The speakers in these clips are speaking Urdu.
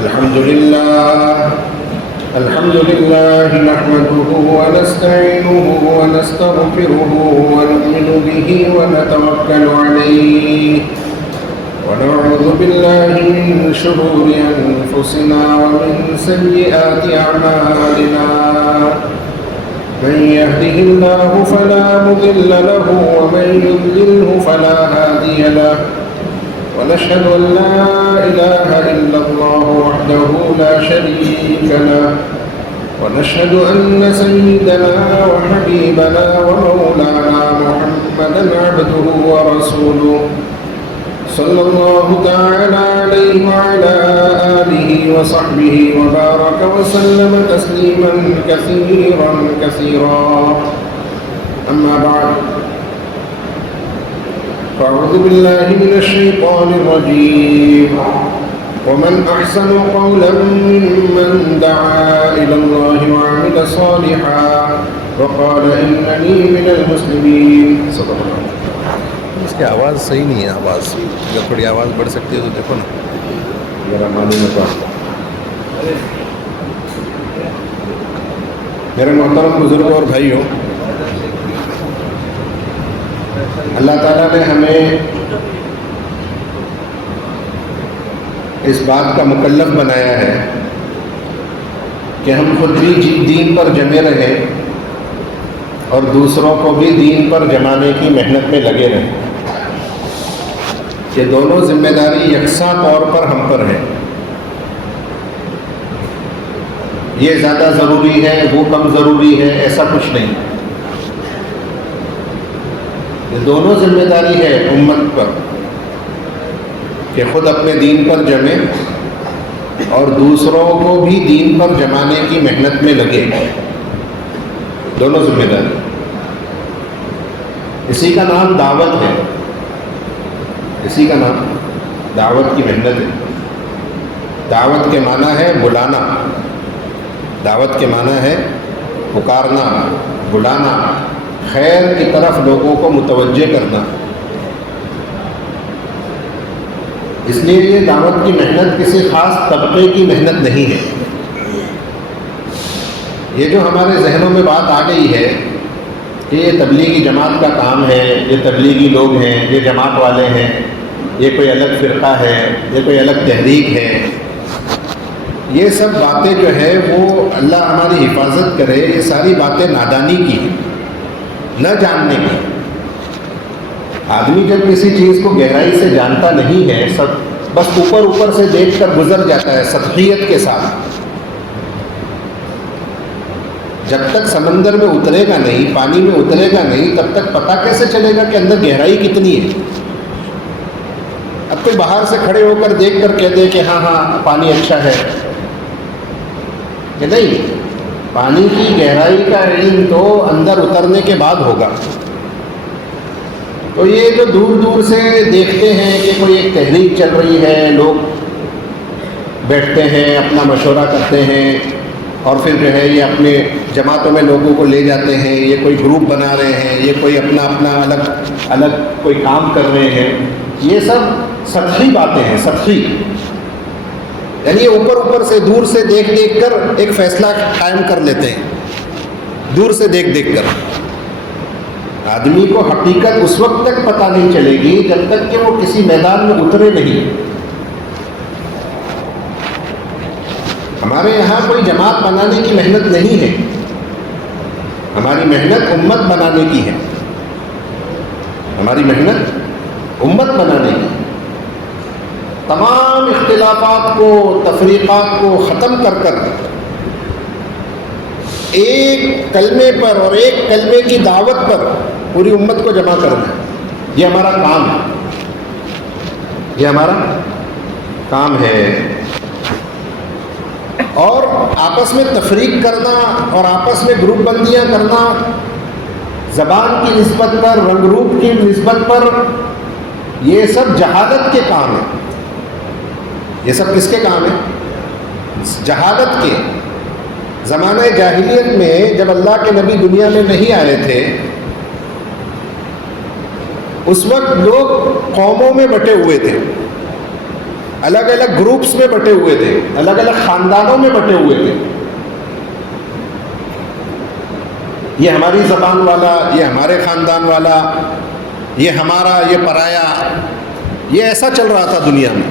الحمد لله نحمده ونستعينه ونستغفره ونؤمن به ونتوكل عليه ونعوذ بالله من شرور أنفسنا ومن سيئات أعمالنا من يهده الله فلا مضل له ومن يضلله فلا هادي له ونشهد أن لا إله إلا الله وحده لا شريك له ونشهد أن سيدنا وحبيبنا ومولانا محمدا عبده ورسوله صلى الله تعالى عليه وعلى آله وصحبه وبارك وسلم تسليما كثيرا كثيرا أما بعد فأعوذ بالله من الشيطان الرجيم ومن أحسن قولا ممن دعا إلى الله وعمل صالحا وقال إنني من المسلمين صدق الله. اس کی آواز صحیح نہیں ہے. آواز اگر تھوڑی آواز بڑھ سکتی ہے تو دیکھو نا. میرا معلوم ہے. میرے محترم بزرگوں اور بھائیوں، اللہ تعالیٰ نے ہمیں اس بات کا مکلف بنایا ہے کہ ہم خود بھی دین پر جمے رہیں اور دوسروں کو بھی دین پر جمانے کی محنت میں لگے رہیں. یہ دونوں ذمہ داری یکساں طور پر ہم پر ہے. یہ زیادہ ضروری ہے، وہ کم ضروری ہے، ایسا کچھ نہیں. یہ دونوں ذمہ داری ہے امت پر کہ خود اپنے دین پر جمے اور دوسروں کو بھی دین پر جمانے کی محنت میں لگے. دونوں ذمہ داری. اسی کا نام دعوت ہے. اسی کا نام دعوت کی محنت ہے. دعوت کے معنی ہے بلانا. دعوت کے معنی ہے پکارنا، بلانا، خیر کی طرف لوگوں کو متوجہ کرنا. اس لیے یہ دعوت کی محنت کسی خاص طبقے کی محنت نہیں ہے. یہ جو ہمارے ذہنوں میں بات آ گئی ہے کہ یہ تبلیغی جماعت کا کام ہے، یہ تبلیغی لوگ ہیں، یہ جماعت والے ہیں، یہ کوئی الگ فرقہ ہے، یہ کوئی الگ تحریک ہے، یہ سب باتیں جو ہے وہ اللہ ہماری حفاظت کرے، یہ ساری باتیں نادانی کی ہیں، نہ جاننے کی. آدمی جب کسی چیز کو گہرائی سے جانتا نہیں ہے، بس اوپر اوپر سے دیکھ کر گزر جاتا ہے سطحیت کے ساتھ. جب تک سمندر میں اترے گا نہیں، پانی میں اترے گا نہیں، تب تک پتہ کیسے چلے گا کہ اندر گہرائی کتنی ہے. اب کوئی باہر سے کھڑے ہو کر دیکھ کر کہہ دے کہ ہاں پانی اچھا ہے کہ نہیں. پانی کی گہرائی کا علم تو اندر اترنے کے بعد ہوگا. تو یہ جو دور دور سے دیکھتے ہیں کہ کوئی ایک تحریک چل رہی ہے، لوگ بیٹھتے ہیں، اپنا مشورہ کرتے ہیں اور پھر جو ہے یہ اپنے جماعتوں میں لوگوں کو لے جاتے ہیں، یہ کوئی گروپ بنا رہے ہیں، یہ کوئی اپنا الگ کوئی کام کر رہے ہیں، یہ سب سطحی باتیں ہیں. سطحی یعنی اوپر سے دور سے دیکھ کر ایک فیصلہ قائم کر لیتے ہیں. دور سے دیکھ کر آدمی کو حقیقت اس وقت تک پتہ نہیں چلے گی جب تک کہ وہ کسی میدان میں اترے نہیں. ہمارے یہاں کوئی جماعت بنانے کی محنت نہیں ہے. ہماری محنت امت بنانے کی ہے. ہماری محنت امت بنانے کی. تمام اختلافات کو، تفریقات کو ختم کر ایک کلمے پر اور ایک کلمے کی دعوت پر پوری امت کو جمع کرنا. یہ ہمارا کام ہے. یہ ہمارا کام ہے. اور آپس میں تفریق کرنا اور آپس میں گروپ بندیاں کرنا، زبان کی نسبت پر، رنگ روپ کی نسبت پر، یہ سب جہالت کے کام ہیں. یہ سب کس کے کام ہیں؟ جہالت کے. زمانہ جاہلیت میں جب اللہ کے نبی دنیا میں نہیں آئے تھے، اس وقت لوگ قوموں میں بٹے ہوئے تھے. الگ الگ گروپس میں بٹے ہوئے تھے، الگ الگ خاندانوں میں بٹے ہوئے تھے. یہ ہماری زبان والا، یہ ہمارے خاندان والا، یہ ہمارا، یہ پرایا، یہ ایسا چل رہا تھا دنیا میں.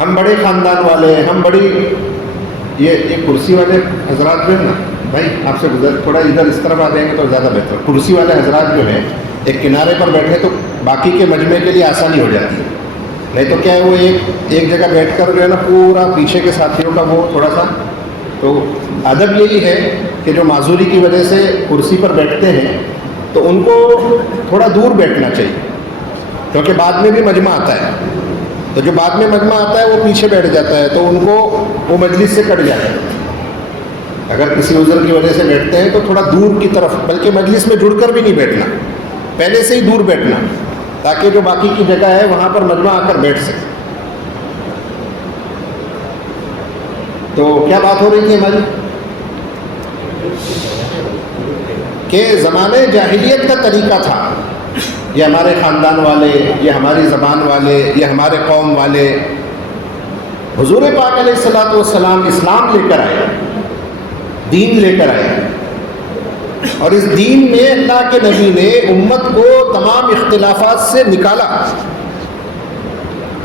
ہم بڑے خاندان والے، ہم بڑی، یہ کرسی والے حضرات جو ہیں نا بھائی، آپ سے گزر تھوڑا ادھر اس طرف آ جائیں گے تو زیادہ بہتر. کرسی والے حضرات جو ہیں ایک کنارے پر بیٹھے تو باقی کے مجمع کے لیے آسانی ہو جاتی ہے. نہیں تو کیا ہے، وہ ایک جگہ بیٹھ کر جو ہے نا پورا پیچھے کے ساتھیوں کا وہ تھوڑا سا. تو ادب یہی ہے کہ جو معذوری کی وجہ سے کرسی پر بیٹھتے ہیں تو ان کو تھوڑا دور بیٹھنا چاہیے، کیونکہ بعد میں بھی مجمع آتا ہے. تو جو بعد میں مجمع آتا ہے وہ پیچھے بیٹھ جاتا ہے تو ان کو وہ مجلس سے کٹ جاتا ہے. اگر کسی عذر کی وجہ سے بیٹھتے ہیں تو تھوڑا دور کی طرف، بلکہ مجلس میں جڑ کر بھی نہیں بیٹھنا، پہلے سے ہی دور بیٹھنا، تاکہ جو باقی کی جگہ ہے وہاں پر مجمع آ کر بیٹھ سکے. تو کیا بات ہو رہی تھی ہماری؟ کہ زمانے جاہلیت کا طریقہ تھا، یہ ہمارے خاندان والے، یہ ہماری زبان والے، یہ ہمارے قوم والے. حضور پاک علیہ الصلوۃ والسلام اسلام لے کر آئے، دین لے کر آئے، اور اس دین میں اللہ کے نبی نے امت کو تمام اختلافات سے نکالا.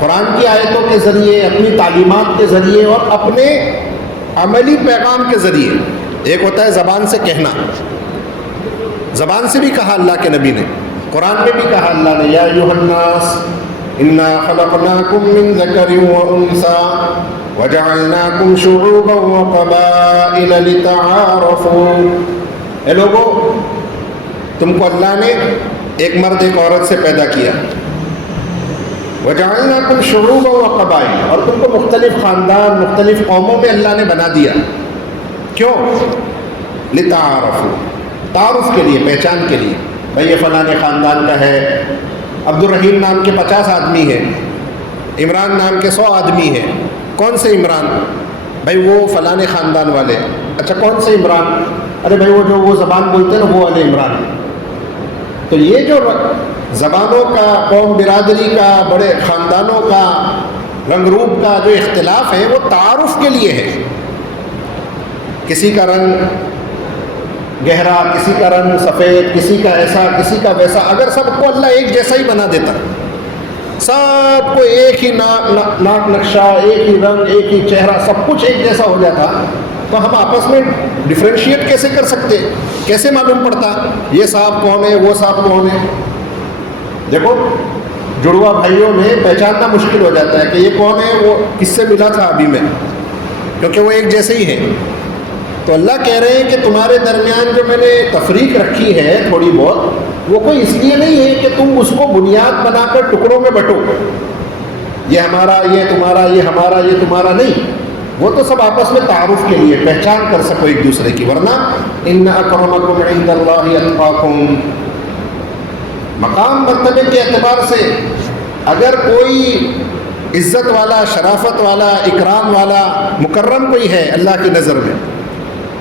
قرآن کی آیتوں کے ذریعے، اپنی تعلیمات کے ذریعے اور اپنے عملی پیغام کے ذریعے. ایک ہوتا ہے زبان سے کہنا، زبان سے بھی کہا اللہ کے نبی نے، قرآن میں بھی کہا اللہ نے، یا ایھا الناس انا خلقناکم من ذکر وانثی وجعلناکم شعوبا وقبائل لتعارفوا. اے لوگو، تم کو اللہ نے ایک مرد ایک عورت سے پیدا کیا. وجعلناکم شعوبا وقبائل، اور تم کو مختلف خاندان، مختلف قوموں میں اللہ نے بنا دیا. کیوں؟ لتعارفوا، تعارف کے لیے، پہچان کے لیے. بھائی یہ فلاں خاندان کا ہے، عبد الرحیم نام کے 50 آدمی ہیں، عمران نام کے 100 آدمی ہیں. کون سے عمران؟ بھائی وہ فلاں خاندان والے. اچھا کون سے عمران؟ ارے بھائی وہ زبان بولتے ہیں نا، وہ والے عمران. تو یہ جو زبانوں کا، قوم برادری کا، بڑے خاندانوں کا، رنگ روپ کا جو اختلاف ہے وہ تعارف کے لیے ہے. کسی کا رنگ گہرا، کسی کا رنگ سفید، کسی کا ایسا، کسی کا ویسا. اگر سب کو اللہ ایک جیسا ہی بنا دیتا، سب کو ایک ہی ناک نقشہ، ایک ہی رنگ، ایک ہی چہرہ، سب کچھ ایک جیسا ہو جاتا، تو ہم آپس میں ڈفرینشیٹ کیسے کر سکتے؟ کیسے معلوم پڑتا یہ صاحب کون ہے، وہ صاحب کون ہے؟ دیکھو جڑوا بھائیوں میں پہچاننا مشکل ہو جاتا ہے کہ یہ کون ہے، وہ کس سے ملا تھا ابھی میں، کیونکہ وہ ایک جیسے ہی ہیں. تو اللہ کہہ رہے ہیں کہ تمہارے درمیان جو میں نے تفریق رکھی ہے تھوڑی بہت، وہ کوئی اس لیے نہیں ہے کہ تم اس کو بنیاد بنا کر ٹکڑوں میں بٹو، یہ ہمارا، یہ تمہارا، یہ ہمارا، یہ تمہارا. نہیں، وہ تو سب آپس میں تعارف کے لیے، پہچان کر سکو ایک دوسرے کی. ورنہ ان اکرمکم عند اللہ اتقاکم، مقام مرتبے کے اعتبار سے اگر کوئی عزت والا، شرافت والا، اکرام والا، مکرم کوئی ہے اللہ کی نظر میں،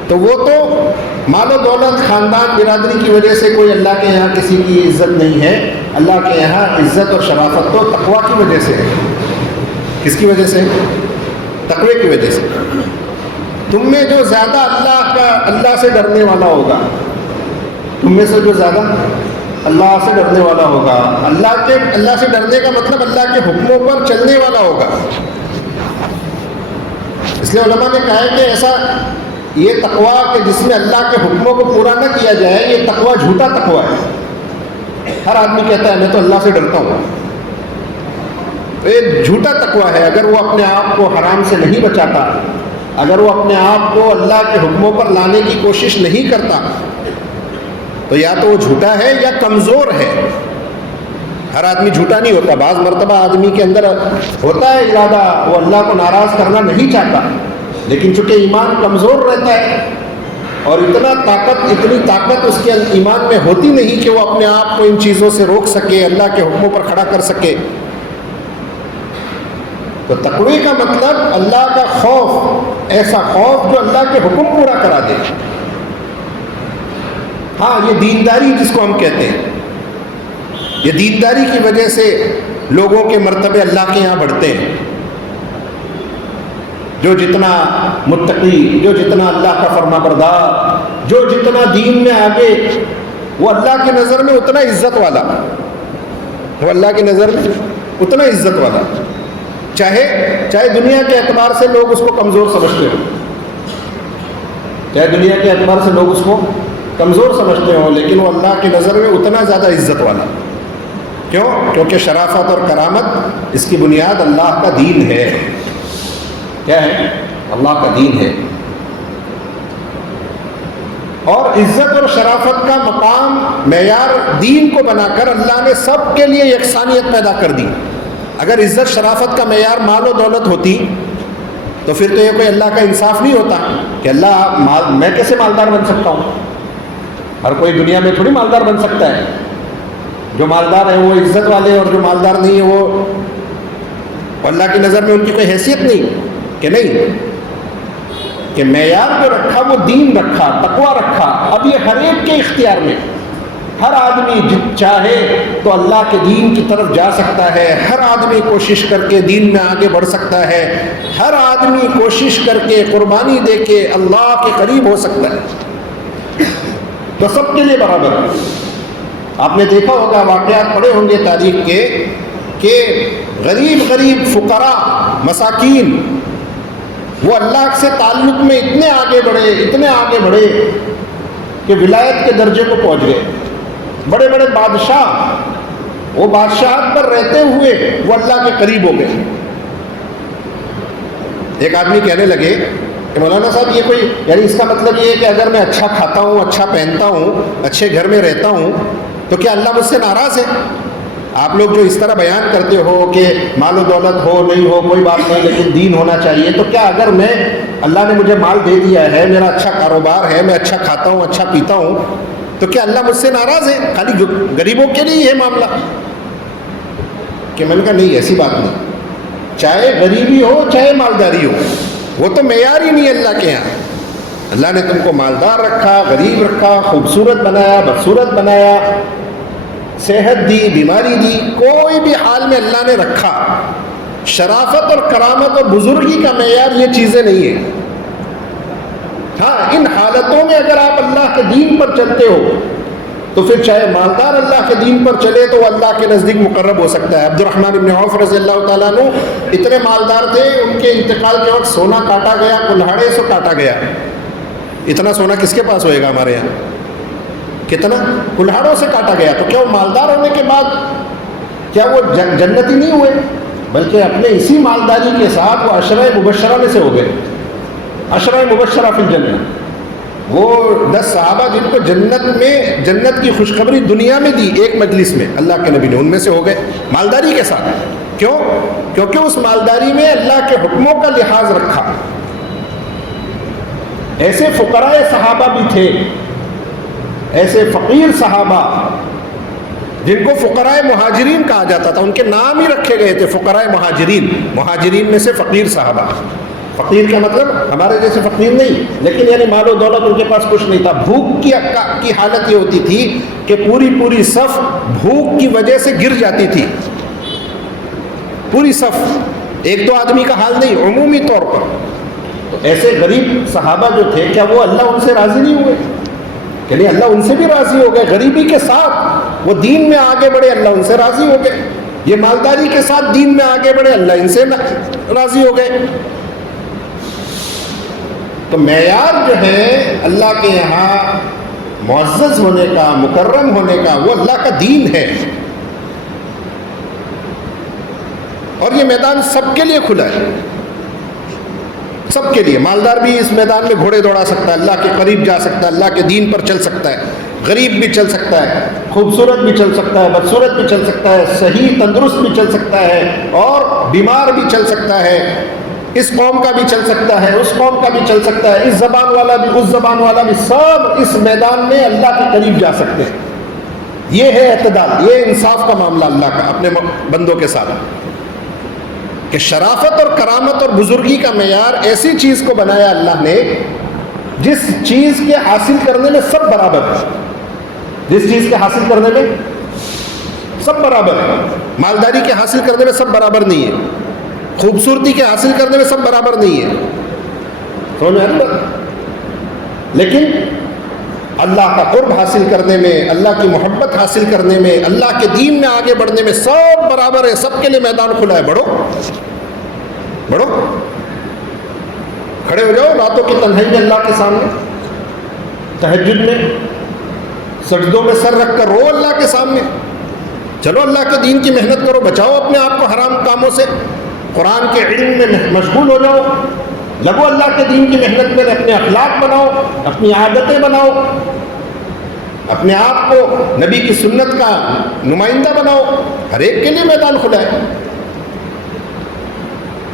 تو وہ تو مال و دولت، خاندان، برادری کی وجہ سے کوئی اللہ کے یہاں کسی کی عزت نہیں ہے. اللہ کے یہاں عزت اور شرافت تو تقویٰ کی وجہ سے ہے. کس کی وجہ سے؟ تقوی کی وجہ سے. تم میں جو زیادہ اللہ سے ڈرنے والا ہوگا، تم میں سے جو زیادہ اللہ سے ڈرنے والا ہوگا، اللہ سے ڈرنے کا مطلب اللہ کے حکموں پر چلنے والا ہوگا. اس لیے علماء نے کہا ہے کہ ایسا یہ تقویٰ کہ جس میں اللہ کے حکموں کو پورا نہ کیا جائے، یہ تقویٰ جھوٹا تقویٰ ہے. ہر آدمی کہتا ہے میں تو اللہ سے ڈرتا ہوں، تو یہ جھوٹا تقویٰ ہے. اگر وہ اپنے آپ کو حرام سے نہیں بچاتا، اگر وہ اپنے آپ کو اللہ کے حکموں پر لانے کی کوشش نہیں کرتا، تو یا تو وہ جھوٹا ہے یا کمزور ہے. ہر آدمی جھوٹا نہیں ہوتا. بعض مرتبہ آدمی کے اندر ہوتا ہے ارادہ، وہ اللہ کو ناراض کرنا نہیں چاہتا، لیکن چونکہ ایمان کمزور رہتا ہے اور اتنی طاقت اس کے ایمان میں ہوتی نہیں کہ وہ اپنے آپ کو ان چیزوں سے روک سکے، اللہ کے حکموں پر کھڑا کر سکے. تو تقوی کا مطلب اللہ کا خوف، ایسا خوف جو اللہ کے حکم پورا کرا دے. ہاں، یہ دینداری جس کو ہم کہتے ہیں، یہ دینداری کی وجہ سے لوگوں کے مرتبے اللہ کے یہاں بڑھتے ہیں. جو جتنا متقی، جو جتنا اللہ کا فرما بردار، جو جتنا دین میں آگے، وہ اللہ کی نظر میں اتنا عزت والا، وہ اللہ کی نظر میں اتنا عزت والا، چاہے دنیا کے اعتبار سے لوگ اس کو کمزور سمجھتے ہوں، چاہے دنیا کے اعتبار سے لوگ اس کو کمزور سمجھتے ہوں، لیکن وہ اللہ کی نظر میں اتنا زیادہ عزت والا. کیوں؟ کیونکہ شرافت اور کرامت اس کی بنیاد اللہ کا دین ہے. کیا ہے؟ اللہ کا دین ہے. اور عزت اور شرافت کا مقام معیار دین کو بنا کر اللہ نے سب کے لیے یکسانیت پیدا کر دی. اگر عزت شرافت کا معیار مال و دولت ہوتی تو پھر تو یہ کوئی اللہ کا انصاف نہیں ہوتا کہ اللہ میں کیسے مالدار بن سکتا ہوں. ہر کوئی دنیا میں تھوڑی مالدار بن سکتا ہے. جو مالدار ہیں وہ عزت والے، اور جو مالدار نہیں ہے وہ اللہ کی نظر میں ان کی کوئی حیثیت نہیں. کہ نہیں، کہ معیار جو رکھا وہ دین رکھا، تقویٰ رکھا. اب یہ ہر ایک کے اختیار میں، ہر آدمی چاہے تو اللہ کے دین کی طرف جا سکتا ہے. ہر آدمی کوشش کر کے دین میں آگے بڑھ سکتا ہے. ہر آدمی کوشش کر کے قربانی دے کے اللہ کے قریب ہو سکتا ہے. تو سب کے لیے برابر. آپ نے دیکھا ہوگا، واقعات پڑھے ہوں گے تاریخ کے، کہ غریب فقراء مساکین وہ اللہ سے تعلق میں اتنے آگے بڑھے کہ ولایت کے درجے کو پہنچ گئے. بڑے بڑے بادشاہ وہ بادشاہت پر رہتے ہوئے وہ اللہ کے قریب ہو گئے. ایک آدمی کہنے لگے کہ مولانا صاحب، یہ کوئی یعنی اس کا مطلب یہ ہے کہ اگر میں اچھا کھاتا ہوں، اچھا پہنتا ہوں، اچھے گھر میں رہتا ہوں تو کیا اللہ مجھ سے ناراض ہے؟ آپ لوگ جو اس طرح بیان کرتے ہو کہ مال و دولت ہو نہیں ہو کوئی بات نہیں، لیکن دین ہونا چاہیے، تو کیا اگر اللہ نے مجھے مال دے دیا ہے، میرا اچھا کاروبار ہے، میں اچھا کھاتا ہوں، اچھا پیتا ہوں، تو کیا اللہ مجھ سے ناراض ہے؟ خالی غریبوں کے لیے یہ معاملہ؟ کہ میں نے کہا نہیں، ایسی بات نہیں. چاہے غریبی ہو چاہے مالداری ہو، وہ تو معیار ہی نہیں ہے اللہ کے یہاں. اللہ نے تم کو مالدار رکھا، غریب رکھا، خوبصورت بنایا، بدصورت بنایا، صحت دی، بیماری دی، کوئی بھی حال میں اللہ نے رکھا. شرافت اور کرامت اور بزرگی کا معیار یہ چیزیں نہیں ہیں. ہاں، ان حالتوں میں اگر آپ اللہ کے دین پر چلتے ہو تو پھر چاہے مالدار اللہ کے دین پر چلے تو وہ اللہ کے نزدیک مقرب ہو سکتا ہے. عبد الرحمن بن عوف رضی اللہ تعالیٰ عنہ اتنے مالدار تھے، ان کے انتقال کے وقت سونا کاٹا گیا، کلہاڑے سے کاٹا گیا. اتنا سونا کس کے پاس ہوئے گا ہمارے یہاں؟ کتنا کلہاڑوں سے کاٹا گیا. تو کیا وہ مالدار ہونے کے بعد کیا وہ جنتی نہیں ہوئے؟ بلکہ اپنے اسی مالداری کے ساتھ وہ عشرہ مبشرہ میں سے ہو گئے. عشرہ مبشرہ فی الجنہ، وہ 10 صحابہ جن کو جنت کی خوشخبری دنیا میں دی ایک مجلس میں اللہ کے نبی نے، ان میں سے ہو گئے مالداری کے ساتھ. کیوں؟ کیونکہ اس مالداری میں اللہ کے حکموں کا لحاظ رکھا. ایسے فقراء صحابہ بھی تھے، ایسے فقیر صحابہ جن کو فقراء مہاجرین کہا جاتا تھا، ان کے نام ہی رکھے گئے تھے فقراء مہاجرین. مہاجرین میں سے فقیر صحابہ. فقیر کا مطلب ہمارے جیسے فقیر نہیں، لیکن یعنی مال و دولت ان کے پاس کچھ نہیں تھا. بھوک کی حالت یہ ہوتی تھی کہ پوری صف بھوک کی وجہ سے گر جاتی تھی. پوری صف، ایک دو آدمی کا حال نہیں، عمومی طور پر. تو ایسے غریب صحابہ جو تھے، کیا وہ اللہ ان سے راضی نہیں ہوئے؟ کہ نہیں، اللہ ان سے بھی راضی ہو گئے. غریبی کے ساتھ وہ دین میں آگے بڑھے، اللہ ان سے راضی ہو گئے. یہ مالداری کے ساتھ دین میں آگے بڑھے، اللہ ان سے راضی ہو گئے. تو معیار جو ہے اللہ کے یہاں معزز ہونے کا، مکرم ہونے کا، وہ اللہ کا دین ہے. اور یہ میدان سب کے لیے کھلا ہے، سب کے لیے. مالدار بھی اس میدان میں گھوڑے دوڑا سکتا ہے، اللہ کے قریب جا سکتا ہے، اللہ کے دین پر چل سکتا ہے. غریب بھی چل سکتا ہے، خوبصورت بھی چل سکتا ہے، بدصورت بھی چل سکتا ہے، صحیح تندرست بھی چل سکتا ہے، اور بیمار بھی چل سکتا ہے. اس قوم کا بھی چل سکتا ہے، اس قوم کا بھی چل سکتا ہے، اس زبان والا بھی، اس زبان والا بھی، سب اس میدان میں اللہ کے قریب جا سکتے ہیں. یہ ہے اعتدال، یہ انصاف کا معاملہ اللہ کا اپنے بندوں کے ساتھ، کہ شرافت اور کرامت اور بزرگی کا معیار ایسی چیز کو بنایا اللہ نے جس چیز کے حاصل کرنے میں سب برابر ہے. جس چیز کے حاصل کرنے میں سب برابر ہے. مالداری کے حاصل کرنے میں سب برابر نہیں ہے, خوبصورتی کے حاصل کرنے میں سب برابر نہیں ہے, سمجھ میں آ رہی بات؟ لیکن اللہ کا قرب حاصل کرنے میں, اللہ کی محبت حاصل کرنے میں, اللہ کے دین میں آگے بڑھنے میں سب برابر ہے, سب کے لیے میدان کھلا ہے. بڑھو بڑھو, کھڑے ہو جاؤ راتوں کی تنہائی میں اللہ کے سامنے, تہجد میں سجدوں میں سر رکھ کر رو اللہ کے سامنے. چلو اللہ کے دین کی محنت کرو, بچاؤ اپنے آپ کو حرام کاموں سے, قرآن کے علم میں مشغول ہو جاؤ, لگو اللہ کے دین کی محنت میں, اپنے اخلاق بناؤ, اپنی عادتیں بناؤ, اپنے آپ کو نبی کی سنت کا نمائندہ بناؤ. ہر ایک کے لیے میدان کھلا ہے.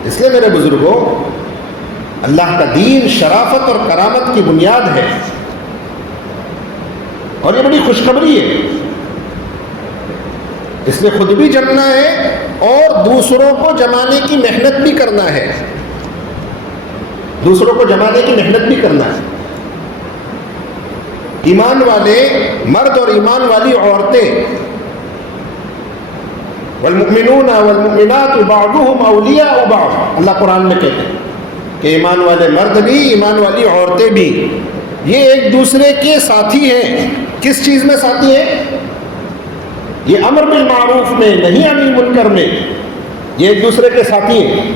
اس لیے میرے بزرگوں, اللہ کا دین شرافت اور کرامت کی بنیاد ہے, اور یہ بڑی خوشخبری ہے. اس لیے خود بھی جمنا ہے اور دوسروں کو جمانے کی محنت بھی کرنا ہے, دوسروں کو جمانے کی محنت بھی کرنا ہے. ایمان والے مرد اور ایمان والی عورتیں, والمؤمنون والمؤمنات بعضهم اولیاء بعض, اللہ قرآن میں کہتے ہیں کہ ایمان والے مرد بھی ایمان والی عورتیں بھی یہ ایک دوسرے کے ساتھی ہیں. کس چیز میں ساتھی ہیں؟ یہ امر بالمعروف میں, نہیں عن المنکر میں, یہ ایک دوسرے کے ساتھی ہیں.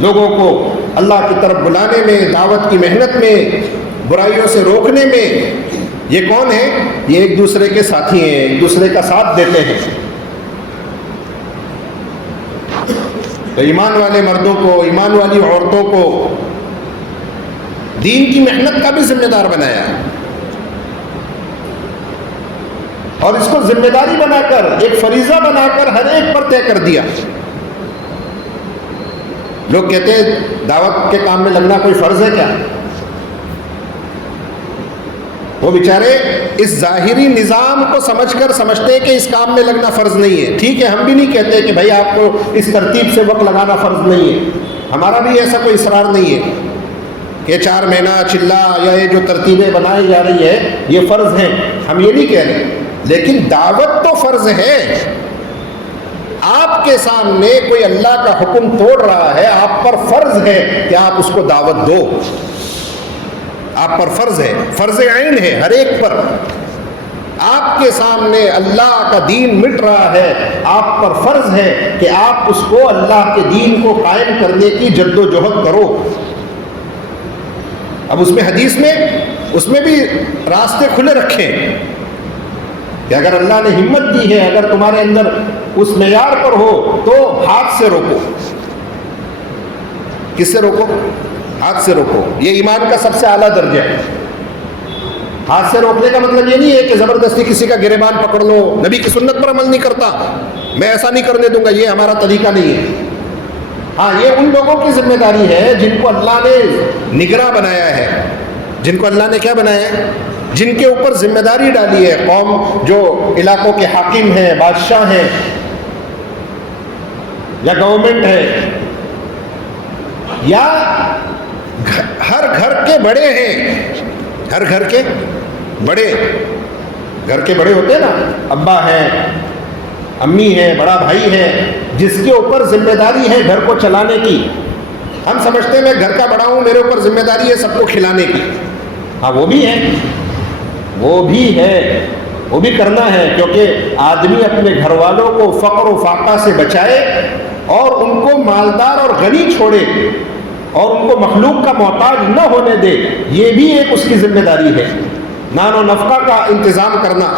لوگوں کو اللہ کی طرف بلانے میں, دعوت کی محنت میں, برائیوں سے روکنے میں یہ کون ہے؟ یہ ایک دوسرے کے ساتھی ہیں, ایک دوسرے کا ساتھ دیتے ہیں. تو ایمان والے مردوں کو, ایمان والی عورتوں کو دین کی محنت کا بھی ذمہ دار بنایا, اور اس کو ذمہ داری بنا کر, ایک فریضہ بنا کر ہر ایک پر طے کر دیا. لوگ کہتے ہیں دعوت کے کام میں لگنا کوئی فرض ہے کیا؟ وہ بیچارے اس ظاہری نظام کو سمجھ کر سمجھتے ہیں کہ اس کام میں لگنا فرض نہیں ہے. ٹھیک ہے, ہم بھی نہیں کہتے کہ بھائی آپ کو اس ترتیب سے وقت لگانا فرض نہیں ہے, ہمارا بھی ایسا کوئی اصرار نہیں ہے کہ 4 مہینہ چلا یا یہ جو ترتیبیں بنائی جا رہی ہے یہ فرض ہیں, ہم یہ نہیں کہہ رہے. لیکن دعوت تو فرض ہے. آپ کے سامنے کوئی اللہ کا حکم توڑ رہا ہے, آپ پر فرض ہے کہ آپ اس کو دعوت دو. آپ پر فرض ہے, فرض عین ہے ہر ایک پر. آپ کے سامنے اللہ کا دین مٹ رہا ہے, آپ پر فرض ہے کہ آپ اس کو, اللہ کے دین کو قائم کرنے کی جد و جہد کرو. اب اس میں حدیث میں, اس میں بھی راستے کھلے رکھیں کہ اگر اللہ نے ہمت دی ہے, اگر تمہارے اندر اس معیار پر ہو تو ہاتھ سے روکو. کس سے روکو؟ ہاتھ سے روکو. یہ ایمان کا سب سے اعلیٰ درجہ ہے. ہاتھ سے روکنے کا مطلب یہ نہیں ہے کہ زبردستی کسی کا گریبان پکڑ لو, نبی کی سنت پر عمل نہیں کرتا, میں ایسا نہیں کرنے دوں گا, یہ ہمارا طریقہ نہیں ہے. ہاں, یہ ان لوگوں کی ذمہ داری ہے جن کو اللہ نے نگراں بنایا ہے, جن کو اللہ نے کیا بنایا ہے, جن کے اوپر ذمہ داری ڈالی ہے. قوم جو علاقوں کے حاکم ہیں, بادشاہ ہیں, یا گورنمنٹ ہے, یا ہر گھر کے بڑے ہیں. ہر گھر کے بڑے, گھر کے بڑے ہوتے ہیں نا, ابا ہے, امی ہے, بڑا بھائی ہے, جس کے اوپر ذمہ داری ہے گھر کو چلانے کی. ہم سمجھتے ہیں میں گھر کا بڑا ہوں, میرے اوپر ذمہ داری ہے سب کو کھلانے کی. ہاں, وہ بھی ہے, وہ بھی ہے, وہ بھی کرنا ہے, کیونکہ آدمی اپنے گھر والوں کو فقر و فاقہ سے بچائے اور ان کو مالدار اور غنی چھوڑے اور ان کو مخلوق کا محتاج نہ ہونے دے, یہ بھی ایک اس کی ذمہ داری ہے, نان و نفقہ کا انتظام کرنا.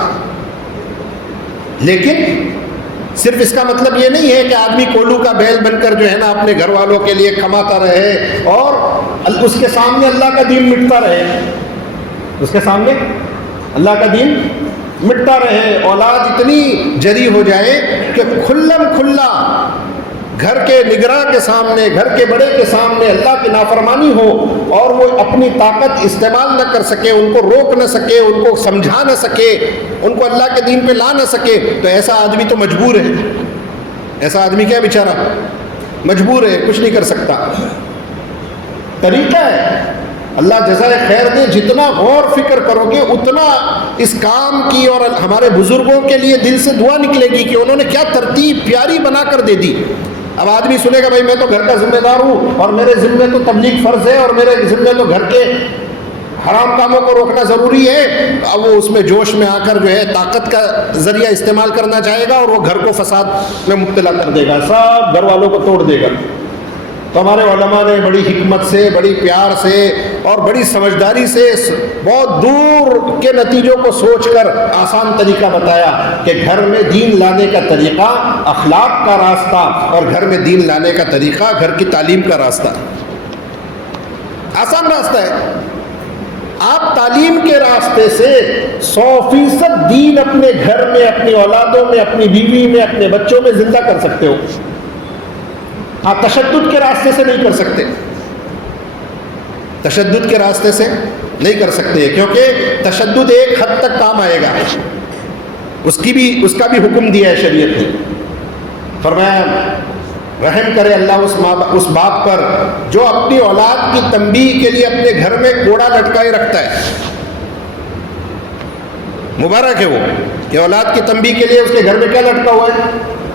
لیکن صرف اس کا مطلب یہ نہیں ہے کہ آدمی کولو کا بیل بن کر جو ہے نا اپنے گھر والوں کے لیے کماتا رہے اور اس کے سامنے اللہ کا دین مٹتا رہے, اس کے سامنے اللہ کا دین مٹتا رہے. اولاد اتنی جری ہو جائے کہ کھلم کھلا گھر کے نگراں کے سامنے, گھر کے بڑے کے سامنے اللہ کی نافرمانی ہو اور وہ اپنی طاقت استعمال نہ کر سکے, ان کو روک نہ سکے, ان کو سمجھا نہ سکے, ان کو اللہ کے دین پہ لا نہ سکے, تو ایسا آدمی تو مجبور ہے. ایسا آدمی کیا بیچارہ مجبور ہے, کچھ نہیں کر سکتا. طریقہ ہے اللہ جزائے خیر دے، جتنا غور فکر کرو گے اتنا اس کام کی اور ہمارے بزرگوں کے لیے دل سے دعا نکلے گی کہ انہوں نے کیا ترتیب پیاری بنا کر دے دی. اب آدمی سنے گا بھائی میں تو گھر کا ذمہ دار ہوں اور میرے ذمے تو تبلیغ فرض ہے اور میرے ذمے تو گھر کے حرام کاموں کو روکنا ضروری ہے. اب وہ اس میں جوش میں آ کر جو ہے طاقت کا ذریعہ استعمال کرنا چاہے گا اور وہ گھر کو فساد میں مبتلا کر دے گا، سب گھر والوں کو توڑ دے گا. تو ہمارے علماء نے بڑی حکمت سے، بڑی پیار سے اور بڑی سمجھداری سے بہت دور کے نتیجوں کو سوچ کر آسان طریقہ بتایا کہ گھر میں دین لانے کا طریقہ اخلاق کا راستہ اور گھر میں دین لانے کا طریقہ گھر کی تعلیم کا راستہ. آسان راستہ ہے. آپ تعلیم کے راستے سے 100% دین اپنے گھر میں، اپنی اولادوں میں، اپنی بیوی میں، اپنے بچوں میں زندہ کر سکتے ہو. ہاں تشدد کے راستے سے نہیں کر سکتے، تشدد کے راستے سے نہیں کر سکتے کیونکہ تشدد ایک حد تک کام آئے گا. اس کا بھی حکم دیا ہے شریعت نے. فرمایا رحم کرے اللہ اس باپ پر جو اپنی اولاد کی تنبیہ کے لیے اپنے گھر میں کوڑا لٹکائے رکھتا ہے. مبارک ہے وہ کہ اولاد کی تنبیہ کے لیے اس کے گھر میں کیا لٹکا ہوا ہے؟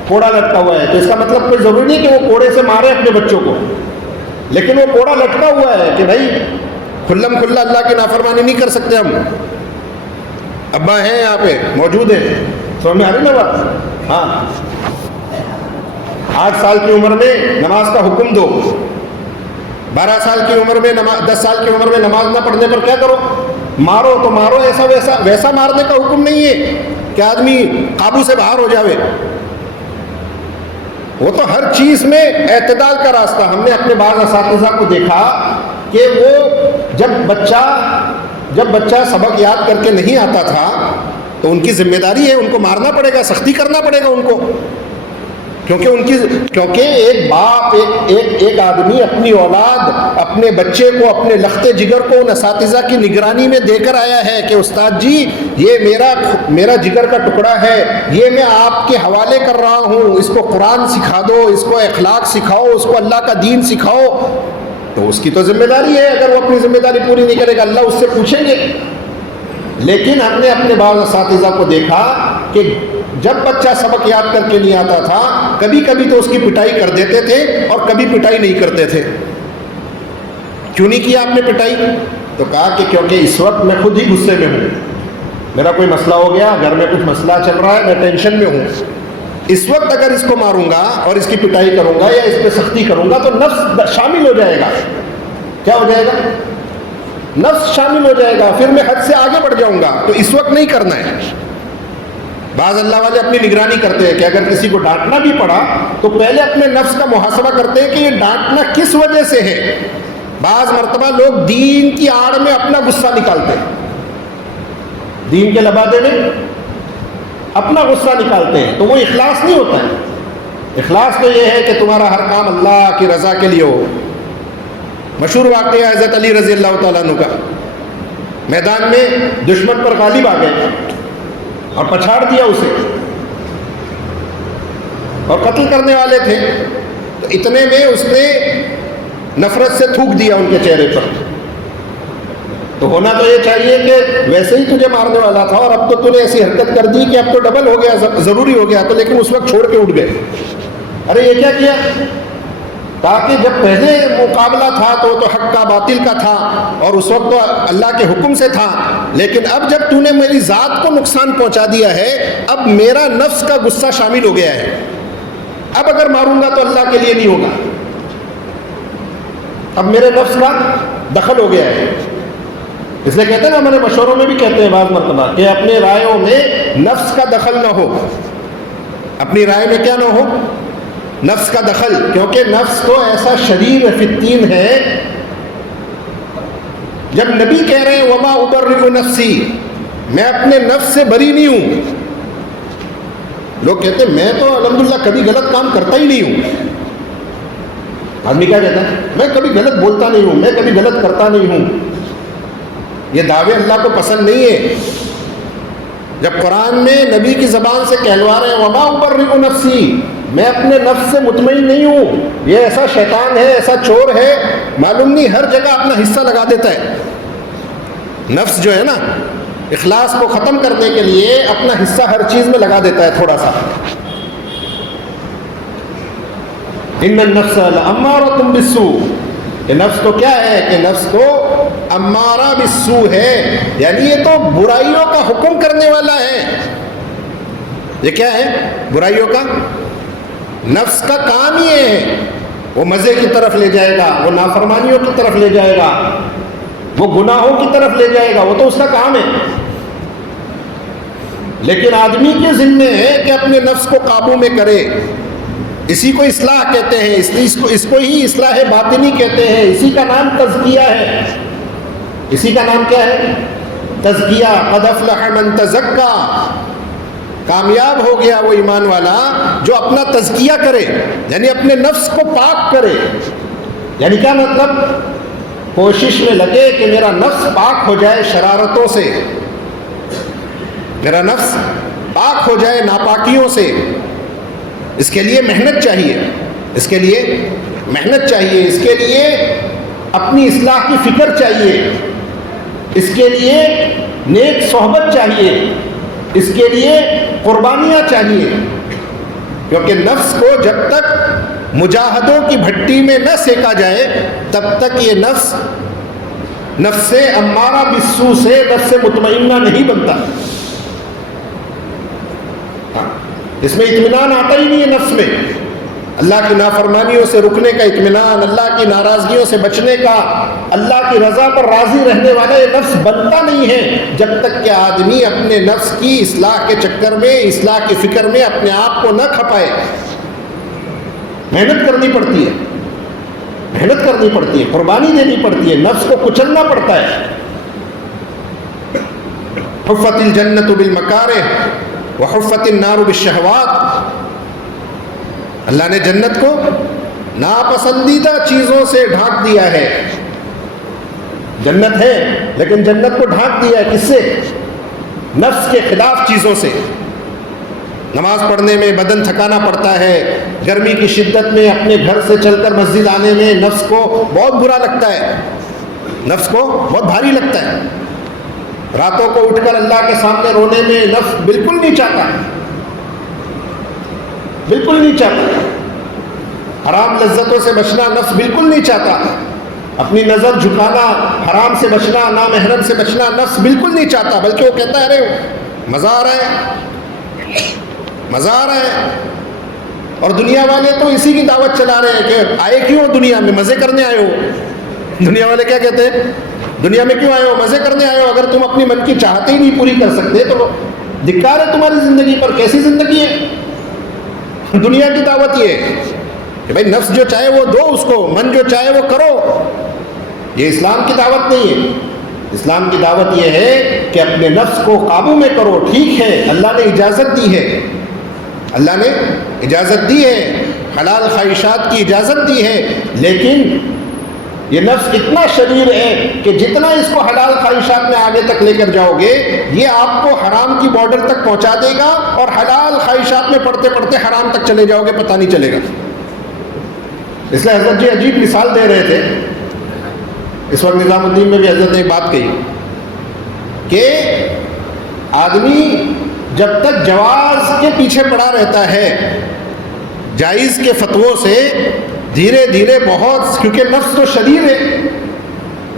کوڑا لٹکا ہوا ہے. تو اس کا مطلب کوئی ضروری نہیں کہ وہ کوڑے سے مارے اپنے بچوں کو، لیکن وہ کوڑا لٹکا ہوا ہے کہ بھائی کھلم کھلا اللہ کی نافرمانی نہیں کر سکتے ہم. ابا ہیں یہاں پہ موجود ہیں، سمجھ میں آ رہی نا بات؟ ہاں 8 سال کی عمر میں نماز کا حکم دو، 12 سال کی عمر میں 10 سال کی عمر میں نماز نہ پڑھنے پر کیا کرو؟ مارو. تو مارو ایسا ویسا مارنے کا حکم نہیں ہے کہ آدمی قابو سے باہر ہو جاوے. وہ تو ہر چیز میں اعتدال کا راستہ. ہم نے اپنے بعض اساتذہ کو دیکھا کہ وہ جب بچہ سبق یاد کر کے نہیں آتا تھا تو ان کی ذمہ داری ہے، ان کو مارنا پڑے گا، سختی کرنا پڑے گا ان کو، کیونکہ ایک باپ ایک آدمی اپنی اولاد، اپنے بچے کو، اپنے لختے جگر کو ان اساتذہ کی نگرانی میں دے کر آیا ہے کہ استاد جی یہ میرا جگر کا ٹکڑا ہے، یہ میں آپ کے حوالے کر رہا ہوں، اس کو قرآن سکھا دو، اس کو اخلاق سکھاؤ، اس کو اللہ کا دین سکھاؤ. تو اس کی تو ذمہ داری ہے. اگر وہ اپنی ذمہ داری پوری نہیں کرے گا اللہ اس سے پوچھیں گے. لیکن ہم نے اپنے بعض اساتذہ کو دیکھا کہ جب بچہ سبق یاد کر کے نہیں آتا تھا کبھی کبھی تو اس کی پٹائی کر دیتے تھے اور کبھی پٹائی نہیں کرتے تھے. کیوں نہیں کیا آپ نے پٹائی؟ تو کہا کہ کیونکہ اس وقت میں خود ہی غصے میں ہوں، میرا کوئی مسئلہ ہو گیا، گھر میں کچھ مسئلہ چل رہا ہے، میں ٹینشن میں ہوں. اس وقت اگر اس کو ماروں گا اور اس کی پٹائی کروں گا یا اس پہ سختی کروں گا تو نفس شامل ہو جائے گا. کیا ہو جائے گا؟ نفس شامل ہو جائے گا، پھر میں حد سے آگے بڑھ جاؤں گا. تو اس وقت نہیں کرنا ہے. بعض اللہ والے اپنی نگرانی کرتے ہیں کہ اگر کسی کو ڈانٹنا بھی پڑا تو پہلے اپنے نفس کا محاسبہ کرتے ہیں کہ یہ ڈانٹنا کس وجہ سے ہے. بعض مرتبہ لوگ دین کی آڑ میں اپنا غصہ نکالتے ہیں، دین کے لبادے میں اپنا غصہ نکالتے ہیں، تو وہ اخلاص نہیں ہوتا ہے. اخلاص تو یہ ہے کہ تمہارا ہر کام اللہ کی رضا کے لیے ہو. مشہور واقعہ حضرت علی رضی اللہ تعالیٰ عنہ کا، میدان میں دشمن پر غالب آ گئے اور پچھاڑ دیا اسے اور قتل کرنے والے تھے. تو اتنے میں اس نے نفرت سے تھوک دیا ان کے چہرے پر. تو ہونا تو یہ چاہیے کہ ویسے ہی تجھے مارنے والا تھا اور اب تو نے ایسی حرکت کر دی کہ اب تو ڈبل ہو گیا، ضروری ہو گیا. تو لیکن اس وقت چھوڑ کے اٹھ گئے. ارے یہ کیا کیا؟ تاکہ جب پہلے مقابلہ تھا تو حق کا باطل کا تھا اور اس وقت تو اللہ کے حکم سے تھا، لیکن اب جب تو نے میری ذات کو نقصان پہنچا دیا ہے اب میرا نفس کا غصہ شامل ہو گیا ہے. اب اگر ماروں گا تو اللہ کے لیے نہیں ہوگا، اب میرے نفس کا دخل ہو گیا ہے. اس لیے کہتے ہیں نا، ہمارے مشوروں میں بھی کہتے ہیں بعض مرتبہ کہ اپنے رائےوں میں نفس کا دخل نہ ہو. اپنی رائے میں کیا نہ ہو؟ نفس کا دخل. کیونکہ نفس تو ایسا شریر فتین ہے. جب نبی کہہ رہے ہیں وما ابرئ نفسی، میں اپنے نفس سے بری نہیں ہوں. لوگ کہتے ہیں میں تو الحمدللہ کبھی غلط کام کرتا ہی نہیں ہوں. آدمی کیا کہتا ہے؟ میں کبھی غلط بولتا نہیں ہوں، میں کبھی غلط کرتا نہیں ہوں. یہ دعوے اللہ کو پسند نہیں ہے. جب قرآن میں نبی کی زبان سے کہلوا رہے ہیں وما ابرئ نفسی، میں اپنے نفس سے مطمئن نہیں ہوں، یہ ایسا شیطان ہے، ایسا چور ہے معلوم نہیں ہر جگہ اپنا حصہ لگا دیتا ہے. نفس جو ہے نا اخلاص کو ختم کرنے کے لیے اپنا حصہ ہر چیز میں لگا دیتا ہے تھوڑا سا. ان النفس لامارۃ بالسوء، کہ نفس تو کیا ہے کہ نفس تو امارہ بالسوء ہے، یعنی یہ تو برائیوں کا حکم کرنے والا ہے. یہ کیا ہے؟ برائیوں کا. نفس کا کام ہی ہے، وہ مزے کی طرف لے جائے گا، وہ نافرمانیوں کی طرف لے جائے گا، وہ گناہوں کی طرف لے جائے گا، وہ تو اس کا کام ہے. لیکن آدمی کے ذمے ہے کہ اپنے نفس کو قابو میں کرے. اسی کو اصلاح کہتے ہیں، اس کو ہی اصلاح باطنی کہتے ہیں. اسی کا نام تزکیہ ہے. اسی کا نام کیا ہے؟ تزکیہ. قد افلح من تزکا، کامیاب ہو گیا وہ ایمان والا جو اپنا تزکیہ کرے، یعنی اپنے نفس کو پاک کرے. یعنی کیا مطلب؟ کوشش میں لگے کہ میرا نفس پاک ہو جائے شرارتوں سے، میرا نفس پاک ہو جائے ناپاکیوں سے. اس کے لیے محنت چاہیے، اس کے لیے محنت چاہیے، اس کے لیے اپنی اصلاح کی فکر چاہیے، اس کے لیے نیک صحبت چاہیے، اس کے لیے قربانیاں چاہیے. کیونکہ نفس کو جب تک مجاہدوں کی بھٹی میں نہ سینکا جائے تب تک یہ نفس امارہ بالسوء سے نفس مطمئنہ نہیں بنتا. اس میں اطمینان آتا ہی نہیں ہے نفس میں. اللہ کی نافرمانیوں سے رکنے کا اطمینان، اللہ کی ناراضگیوں سے بچنے کا، اللہ کی رضا پر راضی رہنے والا یہ نفس بنتا نہیں ہے جب تک کہ آدمی اپنے نفس کی اصلاح کے چکر میں، اصلاح کی فکر میں اپنے آپ کو نہ کھپائے. محنت کرنی پڑتی ہے، محنت کرنی پڑتی ہے، قربانی دینی پڑتی ہے، نفس کو کچلنا پڑتا ہے. حفت الجنت بالمکارہ وحفت النار بالشہوات. اللہ نے جنت کو ناپسندیدہ چیزوں سے ڈھانک دیا ہے. جنت ہے لیکن جنت کو ڈھانک دیا ہے کس سے؟ نفس کے خلاف چیزوں سے. نماز پڑھنے میں بدن تھکانا پڑتا ہے، گرمی کی شدت میں اپنے گھر سے چل کر مسجد آنے میں نفس کو بہت برا لگتا ہے، نفس کو بہت بھاری لگتا ہے. راتوں کو اٹھ کر اللہ کے سامنے رونے میں نفس بالکل نہیں چاہتا، بالکل نہیں چاہتا. حرام لذتوں سے بچنا نفس بالکل نہیں چاہتا. اپنی نظر جھکانا، حرام سے بچنا، نامحرم سے بچنا نفس بالکل نہیں چاہتا. بلکہ وہ کہتا ہے ارے مزہ آ رہا ہے، مزہ آ رہا ہے. اور دنیا والے تو اسی کی دعوت چلا رہے ہیں کہ آئے کیوں دنیا میں؟ مزے کرنے آئے ہو. دنیا والے کیا کہتے ہیں؟ دنیا میں کیوں آئے ہو؟ مزے کرنے آئے ہو. اگر تم اپنی من کی چاہتے ہی نہیں پوری کر سکتے تو دھکار ہے تمہاری زندگی پر. کیسی زندگی ہے؟ دنیا کی دعوت یہ ہے کہ بھائی نفس جو چاہے وہ دو اس کو، من جو چاہے وہ کرو. یہ اسلام کی دعوت نہیں ہے. اسلام کی دعوت یہ ہے کہ اپنے نفس کو قابو میں کرو. ٹھیک ہے اللہ نے اجازت دی ہے، اللہ نے اجازت دی ہے، حلال خواہشات کی اجازت دی ہے، لیکن یہ نفس اتنا شریر ہے کہ جتنا اس کو حلال خواہشات میں آگے تک لے کر جاؤ گے یہ آپ کو حرام کی بارڈر تک پہنچا دے گا، اور حلال خواہشات میں پڑھتے پڑھتے حرام تک چلے جاؤ گے، پتہ نہیں چلے گا. اس لیے حضرت جی عجیب مثال دے رہے تھے. اس وقت نظام الدین میں بھی حضرت نے ایک بات کہی کہ آدمی جب تک جواز کے پیچھے پڑا رہتا ہے، جائز کے فتووں سے دھیرے دھیرے بہت، کیونکہ نفس تو شریر ہے،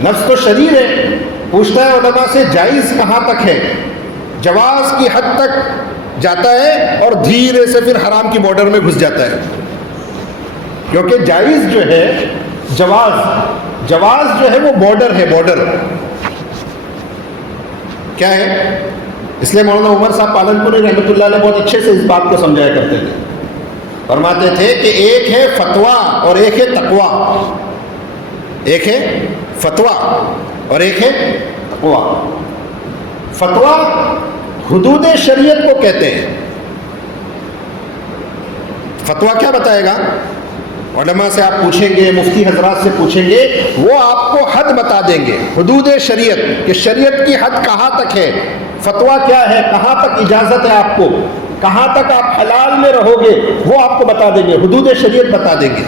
نفس تو شریر ہے، پوچھتا ہے علماء سے جائز کہاں تک ہے؟ جواز کی حد تک جاتا ہے اور دھیرے سے پھر حرام کی بارڈر میں گھس جاتا ہے. کیونکہ جائز جو ہے، جواز جو ہے وہ بارڈر ہے. بارڈر کیا ہے؟ اس لیے مولانا عمر صاحب پالنپوری رحمۃ اللہ علیہ بہت اچھے سے اس بات کو سمجھایا کرتے تھے. فرماتے تھے کہ ایک ہے فتویٰ اور ایک ہے تقویٰ. ایک ہے فتویٰ اور ایک ہے تقویٰ. فتویٰ حدود شریعت کو کہتے ہیں. فتویٰ کیا بتائے گا؟ علماء سے آپ پوچھیں گے، مفتی حضرات سے پوچھیں گے، وہ آپ کو حد بتا دیں گے، حدود شریعت، کہ شریعت کی حد کہاں تک ہے، فتویٰ کیا ہے، کہاں تک اجازت ہے آپ کو، کہاں تک آپ حلال میں رہو گے، وہ آپ کو بتا دیں گے، حدود شریعت بتا دیں گے.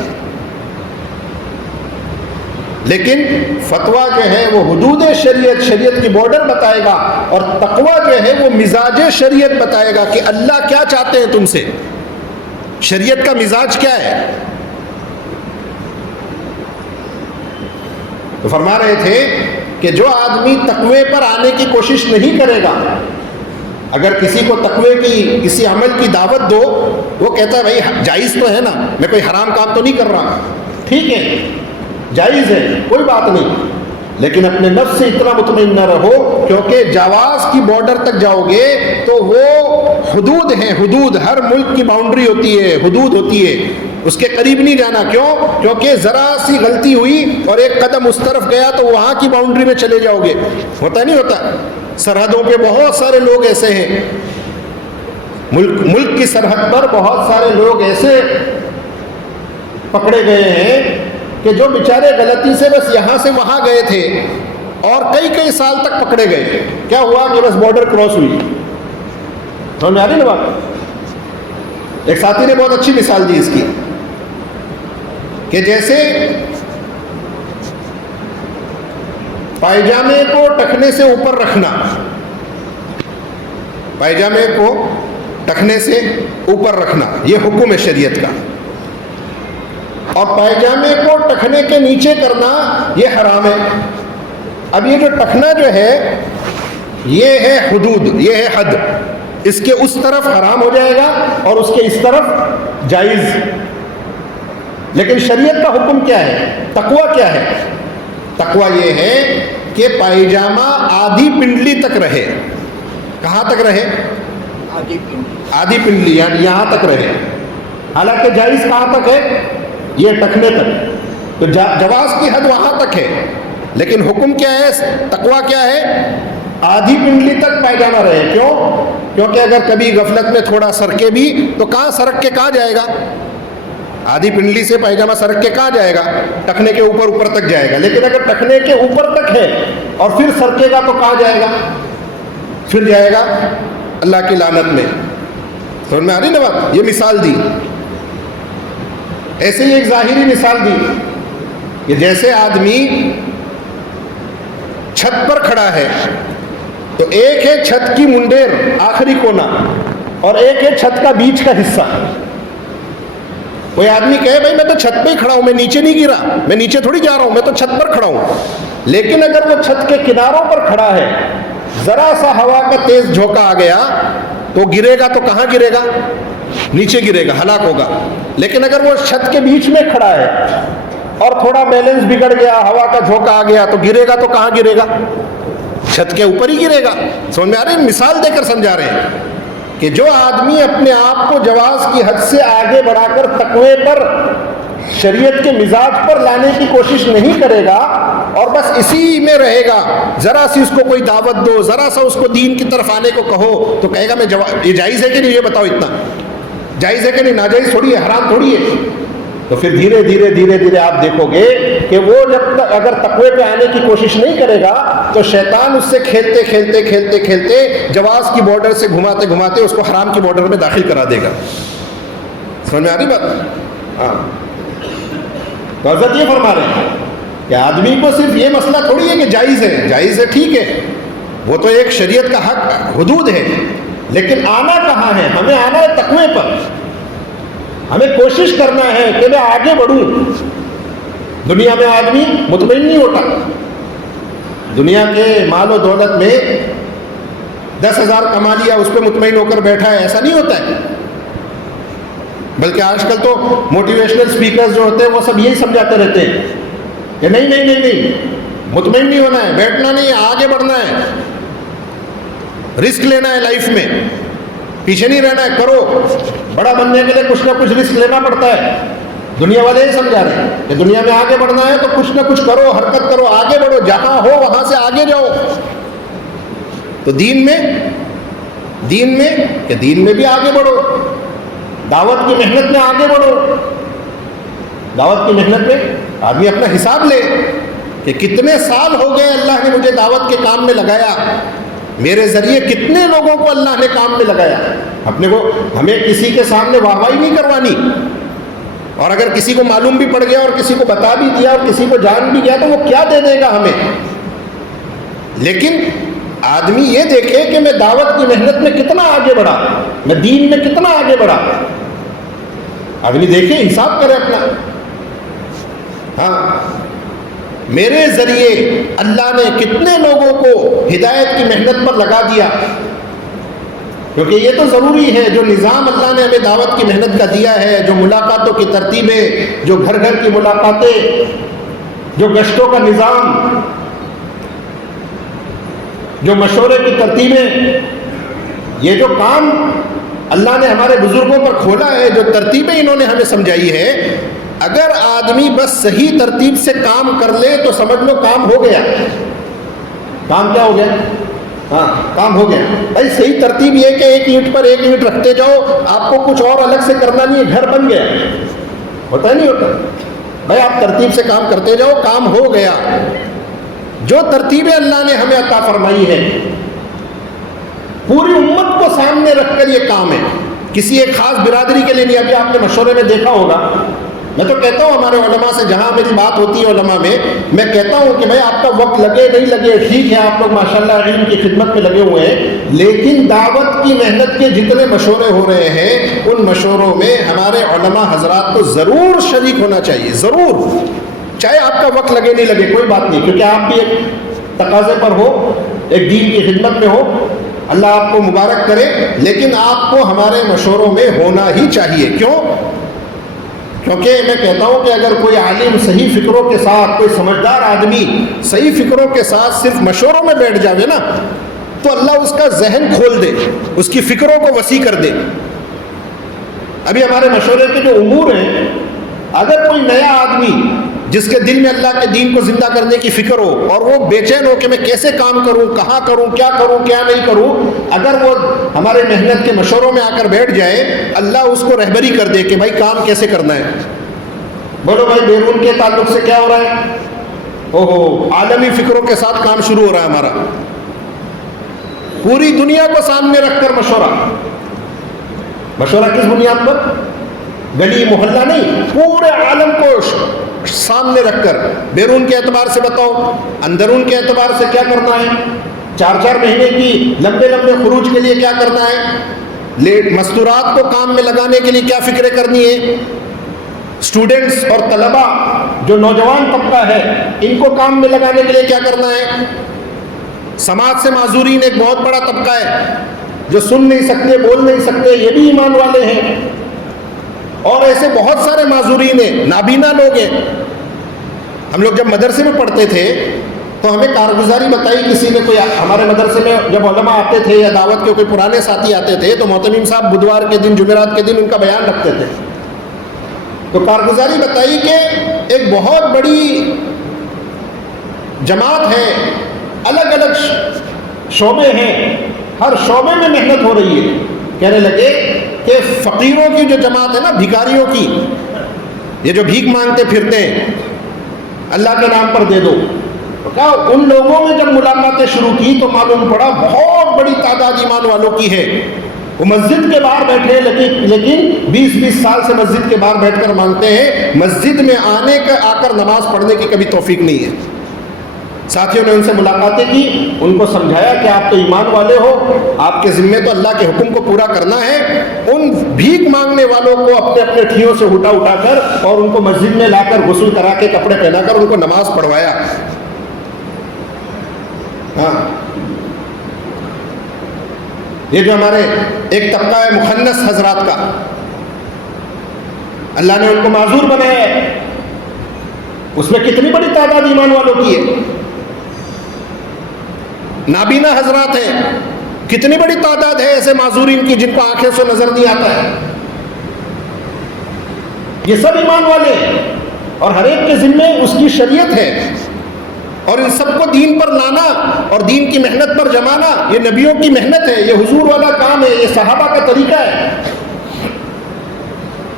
لیکن فتویٰ جو ہے وہ حدود شریعت، شریعت کی بارڈر بتائے گا، اور تقویٰ جو ہے وہ مزاج شریعت بتائے گا کہ اللہ کیا چاہتے ہیں تم سے، شریعت کا مزاج کیا ہے۔ تو فرما رہے تھے کہ جو آدمی تقوی پر آنے کی کوشش نہیں کرے گا، اگر کسی کو تقوی کی کسی عمل کی دعوت دو، وہ کہتا ہے بھائی جائز تو ہے نا، میں کوئی حرام کام تو نہیں کر رہا، ٹھیک ہے جائز ہے کوئی بات نہیں، لیکن اپنے نفس سے اتنا مطمئن نہ رہو، کیونکہ جواز کی بارڈر تک جاؤ گے تو وہ حدود ہیں، حدود ہر ملک کی باؤنڈری ہوتی ہے، حدود ہوتی ہے، اس کے قریب نہیں جانا۔ کیوں؟ کیونکہ ذرا سی غلطی ہوئی اور ایک قدم اس طرف گیا تو وہاں کی باؤنڈری میں چلے جاؤ گے، ہوتا نہیں ہوتا؟ سرحدوں پہ بہت سارے لوگ ایسے ہیں، ملک کی سرحد پر بہت سارے لوگ ایسے پکڑے گئے ہیں کہ جو بیچارے غلطی سے بس یہاں سے وہاں گئے تھے اور کئی سال تک پکڑے گئے، کیا ہوا کہ بس بارڈر کراس ہوئی۔ سمجھ میں آ رہی نا بات؟ ایک ساتھی نے بہت اچھی مثال دی اس کی کہ جیسے پائجامے کو ٹخنے سے اوپر رکھنا، پائجامے کو ٹخنے سے اوپر رکھنا یہ حکم ہے شریعت کا، اور پائجامے کو ٹخنے کے نیچے کرنا یہ حرام ہے۔ اب یہ جو ٹخنا جو ہے یہ ہے حدود، یہ ہے حد، اس کے اس طرف حرام ہو جائے گا اور اس کے اس طرف جائز۔ لیکن شریعت کا حکم کیا ہے؟ تقویٰ کیا ہے؟ تقویٰ یہ ہے کہ پائجامہ آدھی پنڈلی تک رہے۔ کہاں تک رہے؟ آدھی پنڈلی، یعنی یہاں تک رہے۔ حالانکہ جائز کہاں تک ہے؟ یہ ٹخنے تک، تو جواز کی حد وہاں تک ہے، لیکن حکم کیا ہے؟ تقویٰ کیا ہے؟ آدھی پنڈلی تک پائجامہ رہے۔ کیوں؟ کیونکہ اگر کبھی غفلت میں تھوڑا سرکے بھی تو کہاں سرک کے کہاں جائے گا؟ آدھی پنڈلی سے پائجامہ سرک کے کہاں جائے گا؟ ٹخنے کے اوپر تک جائے گا۔ لیکن اگر ٹخنے کے اوپر تک ہے اور پھر سرکے گا تو کہاں جائے گا؟ پھر جائے گا اللہ کی لعنت میں۔ سمجھ میں آ رہی نا بات؟ یہ مثال دی۔ ایسے ہی ایک ظاہری مثال دی کہ جیسے آدمی چھت پر کھڑا ہے تو ایک ہے چھت کی منڈیر آخری کونا اور ایک ہے چھت کا بیچ کا حصہ۔ کوئی آدمی کہے بھائی میں تو چھت پہ ہی کھڑا ہوں، میں نیچے نہیں گرا، میں نیچے تھوڑی جا رہا ہوں، میں تو چھت پر کھڑا ہوں۔ لیکن اگر وہ چھت کے کناروں پر کھڑا ہے، ذرا سا ہوا کا تیز جھونکا آ گیا تو گرے گا، تو کہاں گرے گا؟ نیچے گرے گا، ہلاک ہوگا۔ لیکن اگر وہ چھت کے بیچ میں کھڑا ہے اور تھوڑا بیلنس بگڑ گیا، ہوا کا جھونکا آ گیا تو گرے گا، تو کہاں گرے گا؟ چھت کے اوپر ہی گرے گا۔ سمجھ میں آ رہی ہے؟ مثال دے کر سمجھا رہے ہیں کہ جو آدمی اپنے آپ کو جواز کی حد سے آگے بڑھا کر تقوی پر، شریعت کے مزاج پر لانے کی کوشش نہیں کرے گا اور بس اسی میں رہے گا، ذرا سی اس کو کوئی دعوت دو، ذرا سا اس کو دین کی طرف آنے کو کہو تو کہے گا میں یہ جائز ہے کہ نہیں؟ یہ بتاؤ، اتنا جائز ہے کہ نہیں؟ ناجائز تھوڑی ہے، حرام تھوڑی ہے۔ تو پھر دھیرے دھیرے آپ دیکھو گے کہ وہ جب تک اگر تقوی پہ آنے کی کوشش نہیں کرے گا تو شیطان اس سے کھیلتے جواز کی بارڈر سے گھماتے اس کو حرام کی بارڈر میں داخل کرا دے گا۔ سمجھ میں آ رہی بات؟ ہاں، تو حضرت یہ فرما رہے ہیں کہ آدمی کو صرف یہ مسئلہ تھوڑی ہے کہ جائز ہے ٹھیک ہے، وہ تو ایک شریعت کا حق حدود ہے، لیکن آنا کہاں ہے؟ ہمیں آنا ہے تقوی پر، ہمیں کوشش کرنا ہے کہ میں آگے بڑھوں۔ دنیا میں آدمی مطمئن نہیں ہوتا، دنیا کے مال و دولت میں 10,000 کما لیا اس پہ مطمئن ہو کر بیٹھا ہے، ایسا نہیں ہوتا ہے۔ بلکہ آج کل تو موٹیویشنل اسپیکرز جو ہوتے ہیں وہ سب یہی سمجھاتے رہتے ہیں کہ نہیں، مطمئن نہیں ہونا ہے، بیٹھنا نہیں ہے، آگے بڑھنا ہے، رسک لینا ہے لائف میں، پیچھے نہیں رہنا ہے، کرو۔ بڑا بننے کے لیے کچھ نہ کچھ رسک لینا پڑتا ہے۔ دنیا والے یہ سمجھا رہے ہیں کہ دنیا میں آگے بڑھنا ہے تو کچھ نہ کچھ کرو، حرکت کرو، آگے بڑھو، جہاں ہو وہاں سے آگے جاؤ۔ تو دین میں بھی آگے بڑھو، دعوت کی محنت میں آگے بڑھو۔ دعوت کی محنت میں آدمی اپنا حساب لے کہ کتنے سال ہو گئے اللہ نے مجھے دعوت کے کام میں لگایا، میرے ذریعے کتنے لوگوں کو اللہ نے کام میں لگایا۔ ہمیں کسی کے سامنے واہواہی نہیں کروانی، اور اگر کسی کو معلوم بھی پڑ گیا اور کسی کو بتا بھی دیا اور کسی کو جان بھی گیا تو وہ کیا دے دے گا ہمیں. لیکن آدمی یہ دیکھے کہ میں دعوت کی محنت میں کتنا آگے بڑھا, میں دین میں کتنا آگے بڑھا. آدمی دیکھے, حساب کرے اپنا. ہاں, میرے ذریعے اللہ نے کتنے لوگوں کو ہدایت کی محنت پر لگا دیا. کیونکہ یہ تو ضروری ہے, جو نظام اللہ نے ہمیں دعوت کی محنت کا دیا ہے, جو ملاقاتوں کی ترتیبیں, جو گھر گھر کی ملاقاتیں, جو گشتوں کا نظام, جو مشورے کی ترتیبیں, یہ جو کام اللہ نے ہمارے بزرگوں پر کھولا ہے, جو ترتیبیں انہوں نے ہمیں سمجھائی ہے, اگر آدمی بس صحیح ترتیب سے کام کر لے تو سمجھ لو کام ہو گیا. کام کیا ہو گیا؟ ہاں, کام ہو گیا. بھائی صحیح ترتیب یہ کہ ایک اینٹ پر ایک اینٹ رکھتے جاؤ, آپ کو کچھ اور الگ سے کرنا نہیں ہے, گھر بن گیا. ہوتا نہیں ہوتا؟ بھائی آپ ترتیب سے کام کرتے جاؤ, کام ہو گیا. جو ترتیبیں اللہ نے ہمیں عطا فرمائی ہے, پوری امت کو سامنے رکھ کر یہ کام ہے, کسی ایک خاص برادری کے لیے نہیں. ابھی آپ نے مشورے میں دیکھا ہوگا, میں تو کہتا ہوں ہمارے علماء سے, جہاں میری بات ہوتی ہے علماء میں کہتا ہوں کہ بھائی آپ کا وقت لگے نہیں لگے, ٹھیک ہے, آپ لوگ ماشاءاللہ علم کی خدمت میں لگے ہوئے ہیں, لیکن دعوت کی محنت کے جتنے مشورے ہو رہے ہیں ان مشوروں میں ہمارے علماء حضرات کو ضرور شریک ہونا چاہیے, ضرور. چاہے آپ کا وقت لگے نہیں لگے, کوئی بات نہیں, کیونکہ آپ بھی ایک تقاضے پر ہو, ایک دین کی خدمت میں ہو, اللہ آپ کو مبارک کرے, لیکن آپ کو ہمارے مشوروں میں ہونا ہی چاہیے. کیوں؟ کیونکہ میں کہتا ہوں کہ اگر کوئی عالم صحیح فکروں کے ساتھ, کوئی سمجھدار آدمی صحیح فکروں کے ساتھ صرف مشوروں میں بیٹھ جاوے نا, تو اللہ اس کا ذہن کھول دے, اس کی فکروں کو وسیع کر دے. ابھی ہمارے مشورے کے جو امور ہیں, اگر کوئی نیا آدمی جس کے دل میں اللہ کے دین کو زندہ کرنے کی فکر ہو اور وہ بے چین ہو کہ میں کیسے کام کروں, کہاں کروں, کیا نہیں کروں, اگر وہ ہمارے محنت کے مشوروں میں آ کر بیٹھ جائے, اللہ اس کو رہبری کر دے کہ بھائی کام کیسے کرنا ہے. بولو بھائی بیرون کے تعلق سے کیا ہو رہا ہے؟ اوہو, عالمی فکروں کے ساتھ کام شروع ہو رہا ہے ہمارا. پوری دنیا کو سامنے رکھ کر مشورہ کس بنیاد پر؟ گلی محلہ نہیں, پورے عالم کو سامنے رکھ کر. بیرون کے اعتبار سے بتاؤ, اندرون کے اعتبار سے کیا کرنا ہے, 4 مہینے کی لمبے خروج کے لیے کیا کرنا ہے, مستورات کو کام میں لگانے کے لیے کیا فکریں کرنی ہے, اسٹوڈنٹس اور طلبہ جو نوجوان طبقہ ہے ان کو کام میں لگانے کے لیے کیا کرنا ہے. سماج سے معذورین ایک بہت بڑا طبقہ ہے جو سن نہیں سکتے, بول نہیں سکتے, یہ بھی ایمان والے ہیں, اور ایسے بہت سارے معذورین ہیں, نابینا لوگ ہیں. ہم لوگ جب مدرسے میں پڑھتے تھے تو ہمیں کارگزاری بتائی کسی نے, کوئی ہمارے مدرسے میں جب علماء آتے تھے یا دعوت کے کوئی پرانے ساتھی آتے تھے تو محتمیم صاحب بدوار کے دن, جمعرات کے دن ان کا بیان رکھتے تھے. تو کارگزاری بتائی کہ ایک بہت بڑی جماعت ہے, الگ الگ شعبے ہیں, ہر شعبے میں محنت ہو رہی ہے. کہنے لگے کہ فقیروں کی جو جماعت ہے نا, بھکاریوں کی, یہ جو بھیک مانگتے پھرتے ہیں, اللہ کے نام پر دے دو, کہا ان لوگوں میں جب ملاقاتیں شروع کی تو معلوم پڑا بہت بڑی تعداد ایمان والوں کی ہے. وہ مسجد کے باہر بیٹھے لیکن 20 سال سے مسجد کے باہر بیٹھ کر مانگتے ہیں, مسجد میں آ کر نماز پڑھنے کی کبھی توفیق نہیں ہے. ساتھیوں نے ان سے ملاقاتیں کی, ان کو سمجھایا کہ آپ تو ایمان والے ہو, آپ کے ذمے تو اللہ کے حکم کو پورا کرنا ہے. ان بھیک مانگنے والوں کو اپنے اپنے ٹھیوں سے اٹھا کر اور ان کو مسجد میں لا کر غسل کرا کے کپڑے پہنا کر ان کو نماز پڑھوایا. ہاں, یہ جو ہمارے ایک طبقہ ہے مخنث حضرات کا, اللہ نے ان کو معذور بنایا ہے. اس میں کتنی بڑی تعداد ایمان والوں کی ہے. نابینا حضرات ہیں, کتنی بڑی تعداد ہے ایسے معذورین کی جن کو آنکھیں سے نظر نہیں آتا ہے. یہ سب ایمان والے ہیں اور ہر ایک کے ذمے اس کی شریعت ہے, اور ان سب کو دین پر لانا اور دین کی محنت پر جمانا یہ نبیوں کی محنت ہے, یہ حضور والا کام ہے, یہ صحابہ کا طریقہ ہے.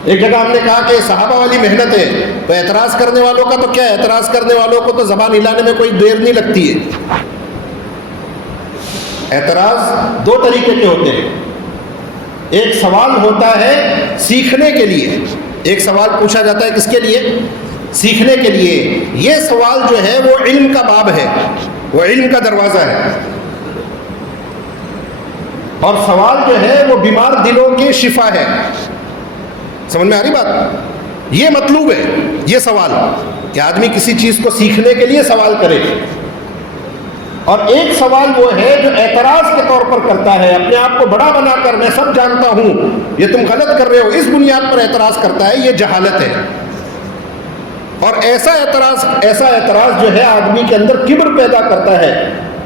ایک جگہ ہم نے کہا کہ صحابہ والی محنت ہے, تو اعتراض کرنے والوں کا تو کیا ہے, اعتراض کرنے والوں کو تو زبان ہلانے میں کوئی دیر نہیں لگتی ہے. اعتراض 2 طریقے کے ہوتے ہیں. ایک سوال ہوتا ہے سیکھنے کے لیے, ایک سوال پوچھا جاتا ہے کس کے لیے؟ سیکھنے کے لیے. یہ سوال جو ہے وہ علم کا باب ہے, وہ علم کا دروازہ ہے. اور سوال جو ہے وہ بیمار دلوں کی شفا ہے. سمجھ میں آ رہی بات؟ یہ مطلوب ہے یہ سوال کہ آدمی کسی چیز کو سیکھنے کے لیے سوال کرے. اور ایک سوال وہ ہے جو اعتراض کے طور پر کرتا ہے, اپنے آپ کو بڑا بنا کر میں سب جانتا ہوں, یہ تم غلط کر رہے ہو, اس بنیاد پر اعتراض کرتا ہے, یہ جہالت ہے. اور ایسا اعتراض جو ہے آدمی کے اندر کبر پیدا کرتا ہے,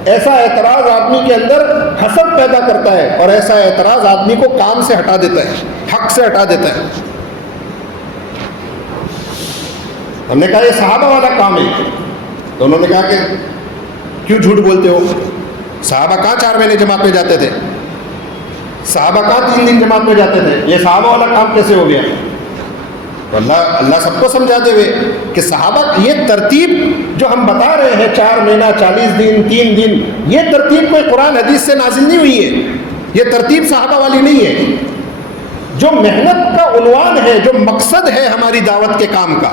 ایسا اعتراض آدمی کے اندر حسد پیدا کرتا ہے, اور ایسا اعتراض آدمی کو کام سے ہٹا دیتا ہے, حق سے ہٹا دیتا ہے. ہم نے کہا یہ صحابہ والا کام ہے, تو انہوں نے کہا کہ کیوں جھوٹ بولتے ہو؟ صحابہ کہاں 4 مہینے جماعت میں جاتے تھے؟ صحابہ کہاں 3 دن جماعت میں جاتے تھے؟ یہ صحابہ والا کام کیسے ہو گیا؟ تو اللہ سب کو سمجھاتے ہوئے کہ صحابہ یہ ترتیب جو ہم بتا رہے ہیں 4 مہینہ 40 دن 3 دن, یہ ترتیب کوئی قرآن حدیث سے نازل نہیں ہوئی ہے, یہ ترتیب صحابہ والی نہیں ہے. جو محنت کا عنوان ہے, جو مقصد ہے ہماری دعوت کے کام کا,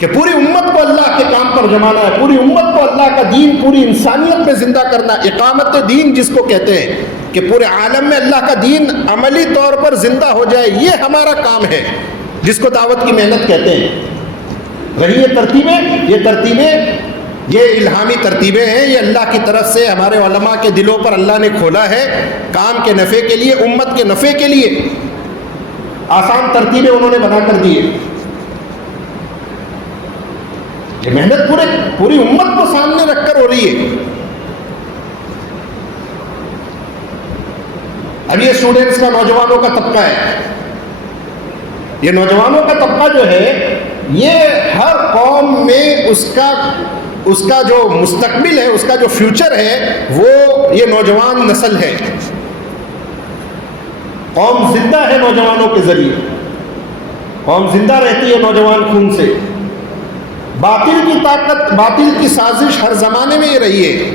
کہ پوری امت کو اللہ کے کام پر جمانا ہے, پوری امت کو اللہ کا دین پوری انسانیت میں زندہ کرنا, اقامت دین جس کو کہتے ہیں, کہ پورے عالم میں اللہ کا دین عملی طور پر زندہ ہو جائے, یہ ہمارا کام ہے جس کو دعوت کی محنت کہتے ہیں. رہی یہ ترتیبیں یہ الہامی ترتیبیں ہیں, یہ اللہ کی طرف سے ہمارے علماء کے دلوں پر اللہ نے کھولا ہے کام کے نفع کے لیے, امت کے نفع کے لیے. آسان ترتیبیں انہوں نے بنا کر دیے. یہ محنت پوری امت کو سامنے رکھ کر ہو رہی ہے. اب یہ اسٹوڈنٹس کا, نوجوانوں کا طبقہ ہے, یہ نوجوانوں کا طبقہ جو ہے یہ ہر قوم میں اس کا جو مستقبل ہے, اس کا جو فیوچر ہے, وہ یہ نوجوان نسل ہے. قوم زندہ ہے نوجوانوں کے ذریعے, قوم زندہ رہتی ہے نوجوان خون سے. باطل کی طاقت, باطل کی سازش ہر زمانے میں یہ رہی ہے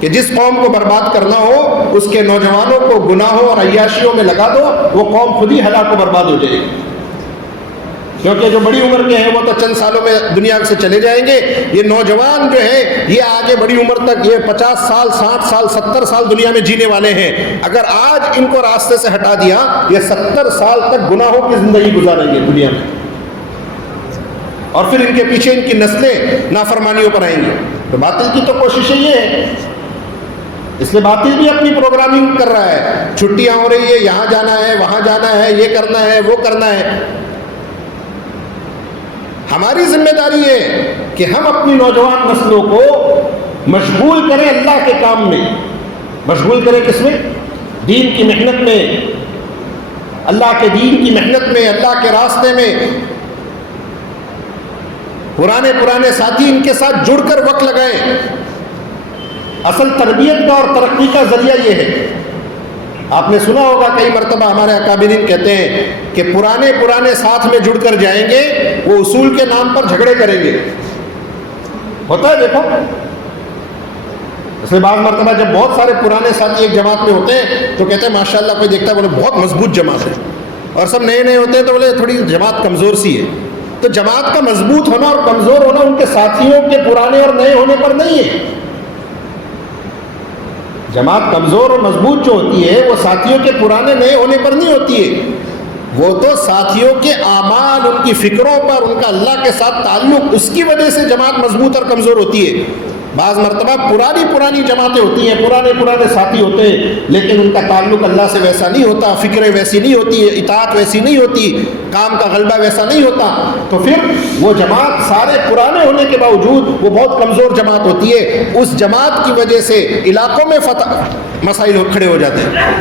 کہ جس قوم کو برباد کرنا ہو اس کے نوجوانوں کو گناہوں اور عیاشیوں میں لگا دو, وہ قوم خود ہی ہلاک و برباد ہو جائے گی. کیونکہ جو بڑی عمر کے ہیں وہ تو چند سالوں میں دنیا سے چلے جائیں گے. یہ نوجوان جو ہے یہ آگے بڑی عمر تک, یہ 50 سال 60 سال 70 سال دنیا میں جینے والے ہیں. اگر آج ان کو راستے سے ہٹا دیا, یہ 70 سال تک گناہوں کی زندگی گزاریں گے دنیا میں, اور پھر ان کے پیچھے ان کی نسلیں نافرمانیوں پر آئیں گی. تو باطل کی تو کوششیں یہ ہے, اس لیے باطل بھی اپنی پروگرامنگ کر رہا ہے. چھٹیاں ہو رہی ہے, یہاں جانا ہے, وہاں جانا ہے, یہ کرنا ہے, وہ کرنا ہے. ہماری ذمہ داری ہے کہ ہم اپنی نوجوان نسلوں کو مشغول کریں اللہ کے کام میں. مشغول کریں کس میں؟ دین کی محنت میں, اللہ کے دین کی محنت میں, اللہ کے راستے میں. پرانے ساتھی ان کے ساتھ جڑ کر وقت لگائیں. اصل تربیت کا اور ترقی کا ذریعہ یہ ہے. آپ نے سنا ہوگا کئی مرتبہ ہمارے اکابرین کہتے ہیں کہ پرانے ساتھ میں جڑ کر جائیں گے, وہ اصول کے نام پر جھگڑے کریں گے. ہوتا ہے دیکھو. اس لیے بعض مرتبہ جب بہت سارے پرانے ساتھی ایک جماعت میں ہوتے ہیں تو کہتے ہیں ماشاءاللہ, کوئی دیکھتا ہے بولے بہت مضبوط جماعت ہے, اور سب نئے ہوتے ہیں تو بولے تھوڑی جماعت کمزور سی ہے. تو جماعت کا مضبوط ہونا اور کمزور ہونا ان کے ساتھیوں کے پرانے اور نئے ہونے پر نہیں ہے. جماعت کمزور اور مضبوط جو ہوتی ہے وہ ساتھیوں کے پرانے نئے ہونے پر نہیں ہوتی ہے, وہ تو ساتھیوں کے اعمال, ان کی فکروں پر, ان کا اللہ کے ساتھ تعلق, اس کی وجہ سے جماعت مضبوط اور کمزور ہوتی ہے. بعض مرتبہ پرانی جماعتیں ہوتی ہیں, پرانے ساتھی ہوتے ہیں, لیکن ان کا تعلق اللہ سے ویسا نہیں ہوتا, فکریں ویسی نہیں ہوتی, اطاعت ویسی نہیں ہوتی, کام کا غلبہ ویسا نہیں ہوتا. تو پھر وہ جماعت سارے پرانے ہونے کے باوجود وہ بہت کمزور جماعت ہوتی ہے. اس جماعت کی وجہ سے علاقوں میں مسائل کھڑے ہو جاتے ہیں.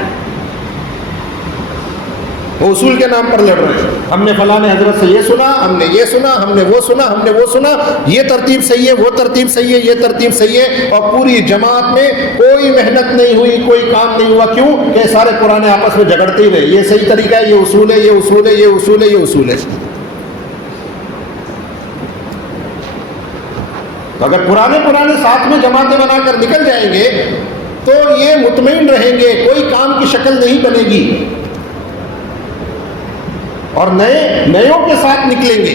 وہ اصول کے نام پر لڑ رہے ہیں. ہم نے فلاں حضرت سے یہ سنا, ہم نے یہ سنا, ہم نے وہ سنا, ہم نے وہ سنا, یہ ترتیب صحیح ہے, وہ ترتیب صحیح ہے, یہ ترتیب صحیح ہے, اور پوری جماعت میں کوئی محنت نہیں ہوئی, کوئی کام نہیں ہوا. کیوں کہ سارے پرانے آپس میں جھگڑتے ہی رہے, یہ صحیح طریقہ ہے, یہ اصول ہے, یہ اصول ہے, یہ اصول ہے, یہ اصول ہے. تو اگر پرانے ساتھ میں جماعتیں بنا کر نکل جائیں گے تو یہ مطمئن رہیں گے, کوئی کام کی شکل نہیں بنے گی. اور نئےوں کے ساتھ نکلیں گے.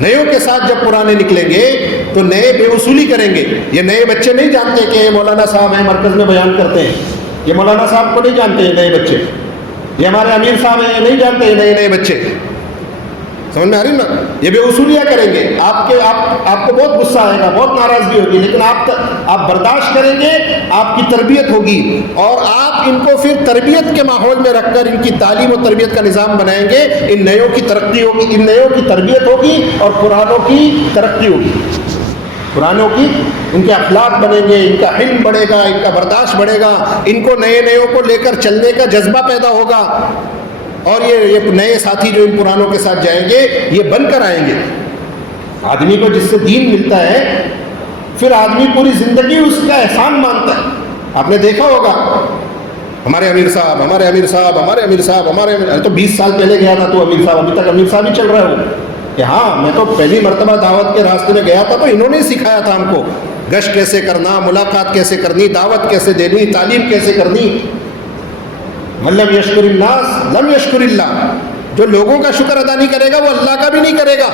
نئےوں کے ساتھ جب پرانے نکلیں گے تو نئے بے اصولی کریں گے. یہ نئے بچے نہیں جانتے کہ یہ مولانا صاحب ہیں مرکز میں بیان کرتے ہیں. یہ مولانا صاحب کو نہیں جانتے ہیں نئے بچے. یہ ہمارے امیر صاحب ہیں نہیں جانتے ہیں نئے بچے. سمجھ میں آ رہی نا؟ یہ بے اصولیاں کریں گے. آپ کو بہت غصہ آئے گا, بہت ناراضگی ہوگی, لیکن آپ برداشت کریں گے. آپ کی تربیت ہوگی اور آپ ان کو پھر تربیت کے ماحول میں رکھ کر ان کی تعلیم و تربیت کا نظام بنائیں گے. ان نئےوں کی ترقی ہوگی, ان نئےوں کی تربیت ہوگی اور پرانوں کی ترقی ہوگی. پرانوں کی ان کے اخلاق بنیں گے, ان کا علم بڑھے گا, ان کا برداشت بڑھے گا, ان کو نئےوں کو لے کر چلنے کا جذبہ پیدا ہوگا. اور یہ نئے ساتھی جو ان پرانوں کے ساتھ جائیں گے یہ بن کر آئیں گے. آدمی کو جس سے دین ملتا ہے پھر آدمی پوری زندگی اس کا احسان مانتا ہے. آپ نے دیکھا ہوگا ہمارے امیر صاحب, ہمارے امیر صاحب, ہمارے امیر صاحب, ہمارے امیر, تو 20 سال پہلے گیا تھا تو امیر صاحب, ابھی تک امیر صاحب ہی چل رہے ہو کہ ہاں میں تو پہلی مرتبہ دعوت کے راستے میں گیا تھا تو انہوں نے سکھایا تھا ہم کو گشت کیسے کرنا, ملاقات کیسے کرنی, دعوت کیسے دینی, تعلیم کیسے کرنی. من لم یشکر الناس لم یشکر اللہ. جو لوگوں کا شکر ادا نہیں کرے گا وہ اللہ کا بھی نہیں کرے گا.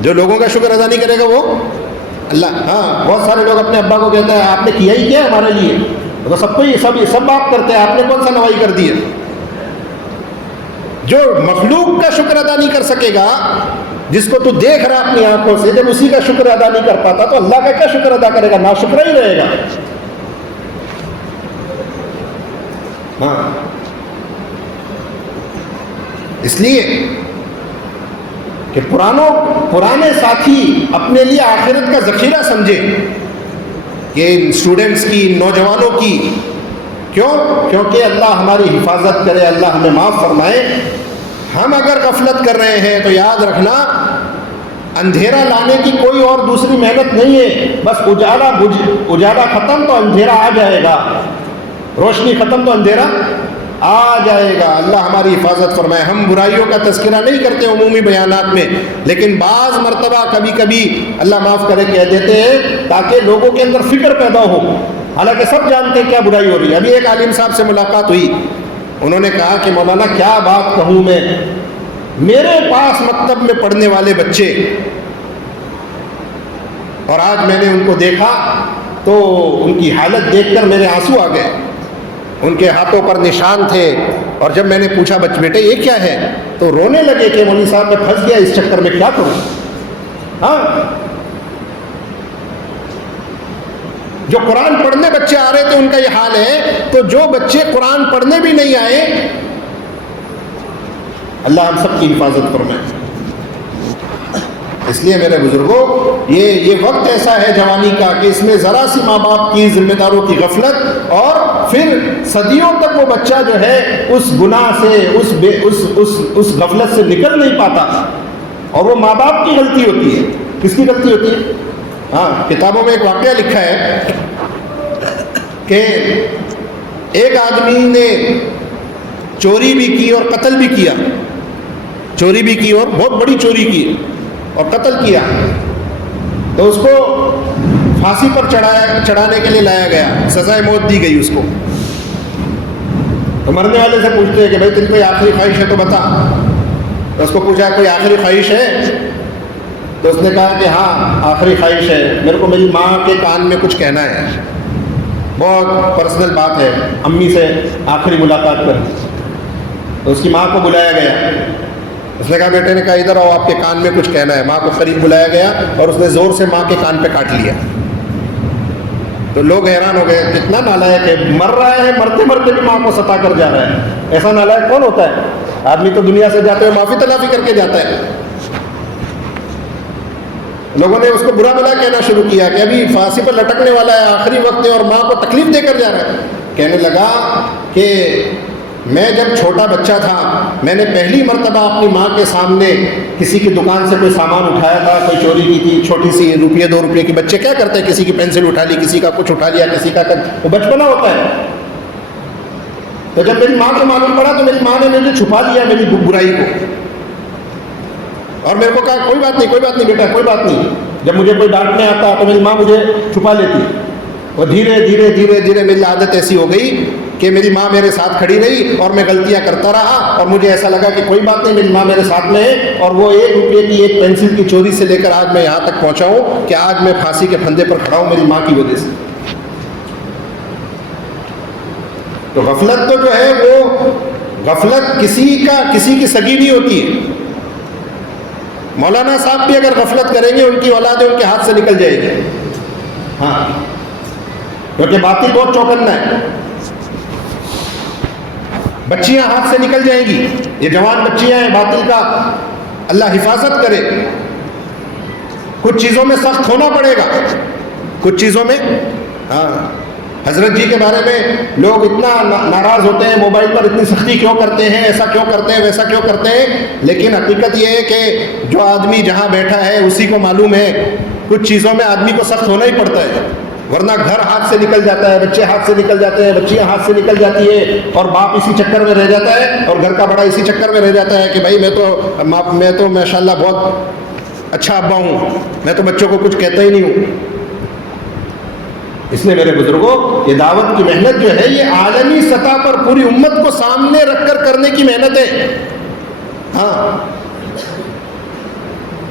جو لوگوں کا شکر ادا نہیں کرے گا وہ اللہ. ہاں بہت سارے لوگ اپنے ابا کو کہتے ہیں آپ نے کیا ہی کیا ہمارے لیے, تو سب کو سب آپ کرتے ہیں, آپ نے کون سا نوائی کر دی ہے. جو مخلوق کا شکر ادا نہیں کر سکے گا, جس کو تو دیکھ رہا اپنی آنکھوں سے, جب اسی کا شکر ادا نہیں کر پاتا تو اللہ کا کیا شکر ادا کرے گا, ناشکرا ہی رہے گا. ہاں اس لیے کہ پرانے ساتھی اپنے لیے آخرت کا ذخیرہ سمجھے کہ ان اسٹوڈنٹس کی, ان نوجوانوں کی. کیونکہ اللہ ہماری حفاظت کرے, اللہ ہمیں معاف فرمائے. ہم اگر غفلت کر رہے ہیں تو یاد رکھنا اندھیرا لانے کی کوئی اور دوسری محنت نہیں ہے. بس اجالا ختم تو اندھیرا آ جائے گا, روشنی ختم تو اندھیرا آ جائے گا. اللہ ہماری حفاظت فرمائے. ہم برائیوں کا تذکرہ نہیں کرتے عمومی بیانات میں, لیکن بعض مرتبہ کبھی کبھی اللہ معاف کرے کہہ دیتے ہیں تاکہ لوگوں کے اندر فکر پیدا ہو. حالانکہ سب جانتے ہیں کیا برائی ہو رہی ہے. ابھی ایک عالم صاحب سے ملاقات ہوئی, انہوں نے کہا کہ مولانا کیا بات کہوں میں, میرے پاس مکتب میں پڑھنے والے بچے, اور آج میں نے ان کو دیکھا تو ان کی حالت دیکھ کر میرے آنسو آ گئے. ان کے ہاتھوں پر نشان تھے, اور جب میں نے پوچھا بیٹے یہ کیا ہے, تو رونے لگے کہ مولوی صاحب میں پھنس گیا اس چکر میں, کیا کروں. ہاں جو قرآن پڑھنے بچے آ رہے تھے ان کا یہ حال ہے, تو جو بچے قرآن پڑھنے بھی نہیں آئے, اللہ ہم سب کی حفاظت فرمائے. اس لیے میرے بزرگوں یہ وقت ایسا ہے جوانی کا کہ اس میں ذرا سی ماں باپ کی ذمہ داروں کی غفلت, اور پھر صدیوں تک وہ بچہ جو ہے اس گناہ سے, اس غفلت سے نکل نہیں پاتا, اور وہ ماں باپ کی غلطی ہوتی ہے. کس کی غلطی ہوتی ہے؟ ہاں کتابوں میں ایک واقعہ لکھا ہے کہ ایک آدمی نے چوری بھی کی اور قتل بھی کیا. چوری بھی کی اور بہت بڑی چوری کی اور قتل کیا, تو اس کو پھانسی پر چڑھانے کے لیے لایا گیا, سزائے موت دی گئی اس کو. تو مرنے والے سے پوچھتے ہیں کہ بھائی تیری کوئی آخری خواہش ہے تو بتا. تو اس کو پوچھا کوئی آخری خواہش ہے, تو اس نے کہا کہ ہاں آخری خواہش ہے, میرے کو میری ماں کے کان میں کچھ کہنا ہے, بہت پرسنل بات ہے, امی سے آخری ملاقات کرنی. تو اس کی ماں کو بلایا گیا. اس نے کہا بیٹے نے کہا ادھر آؤ, آپ کے کان میں کچھ کہنا ہے. ماں کو قریب بلایا گیا اور اس نے زور سے ماں کے کان پہ کاٹ لیا. تو لوگ حیران ہو گئے, کتنا نالائق ہے, مر رہا ہے, مرتے مرتے بھی ماں کو ستا کر جا رہا ہے. ایسا نالائق کون ہوتا ہے؟ آدمی تو دنیا سے جاتے ہوئے معافی تلافی کر کے جاتا ہے. لوگوں نے اس کو برا بھلا کہنا شروع کیا کہ ابھی پھانسی پر لٹکنے والا ہے, آخری وقت ہے, اور ماں کو تکلیف دے کر جا رہا ہے. کہنے لگا کہ میں جب چھوٹا بچہ تھا, میں نے پہلی مرتبہ اپنی ماں کے سامنے کسی کی دکان سے کوئی سامان اٹھایا تھا, کوئی چوری کی تھی, چھوٹی سی روپیے 2 روپے کی. بچے کیا کرتے ہیں, کسی کی پینسل اٹھا لی, کسی کا کچھ اٹھا لیا, کسی کا وہ بچپنا ہوتا ہے. تو جب میری ماں کو معلوم پڑا تو میری ماں نے مجھے چھپا لیا میری برائی کو, اور میرے کو کہا کوئی بات نہیں بیٹا, کوئی بات نہیں. جب مجھے کوئی ڈانٹنے آتا تو میری ماں مجھے چھپا لیتی. اور دھیرے دھیرے دھیرے دھیرے میری عادت ایسی ہو گئی کہ میری ماں میرے ساتھ کھڑی رہی اور میں غلطیاں کرتا رہا، اور مجھے ایسا لگا کہ کوئی بات نہیں، میری ماں میرے ساتھ میں ہے، اور وہ 1 روپے کی ایک پینسل کی چوری سے لے کر آج میں یہاں تک پہنچا ہوں کہ آج میں پھانسی کے پھندے پر کھڑا ہوں میری ماں کی وجہ سے۔ تو غفلت تو جو ہے وہ غفلت کسی کی سگی نہیں ہوتی ہے۔ مولانا صاحب بھی اگر غفلت کریں گے ان کی اولادیں ان کے ہاتھ سے نکل جائے گی، ہاں، کیونکہ باطل بہت چوکنا ہے، بچیاں ہاتھ سے نکل جائیں گی، یہ جوان بچیاں ہیں، باطل کا اللہ حفاظت کرے۔ کچھ چیزوں میں سخت ہونا پڑے گا، کچھ چیزوں میں، ہاں، حضرت جی کے بارے میں لوگ اتنا ناراض ہوتے ہیں، موبائل پر اتنی سختی کیوں کرتے ہیں، ایسا کیوں کرتے ہیں، ویسا کیوں کرتے ہیں، لیکن حقیقت یہ ہے کہ جو آدمی جہاں بیٹھا ہے اسی کو معلوم ہے کچھ چیزوں میں آدمی کو سخت ہونا ہی پڑتا ہے، ورنہ گھر ہاتھ سے نکل جاتا ہے، بچے ہاتھ سے نکل جاتے ہیں، بچیاں ہاتھ سے نکل جاتی ہے، اور باپ اسی چکر میں رہ جاتا ہے، اور گھر کا بڑا اسی چکر میں رہ جاتا ہے کہ بھائی میں تو ماشاءاللہ بہت اچھا ابا ہوں، میں تو بچوں کو کچھ کہتا ہی نہیں ہوں۔ اس لیے میرے بزرگوں، یہ دعوت کی محنت جو ہے یہ عالمی سطح پر پوری امت کو سامنے رکھ کر کرنے کی محنت ہے، ہاں،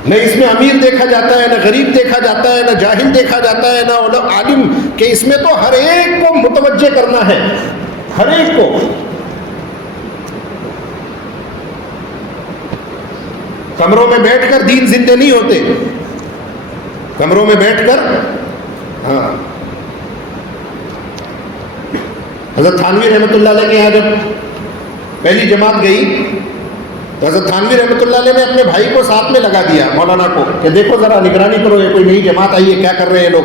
نہ اس میں امیر دیکھا جاتا ہے، نہ غریب دیکھا جاتا ہے، نہ جاہل دیکھا جاتا ہے، نہ عالم، کہ اس میں تو ہر ایک کو متوجہ کرنا ہے، ہر ایک کو۔ کمروں میں بیٹھ کر دین زندے نہیں ہوتے، کمروں میں بیٹھ کر، ہاں، حضرت تھانوی رحمۃ اللہ علیہ کے یہاں جب پہلی جماعت گئی تو حضرت تھانوی رحمۃ اللہ علیہ نے اپنے بھائی کو ساتھ میں لگا دیا، مولانا کو، کہ دیکھو ذرا نگرانی کرو، یہ کوئی نئی جماعت آئی ہے، کیا کر رہے ہیں لوگ،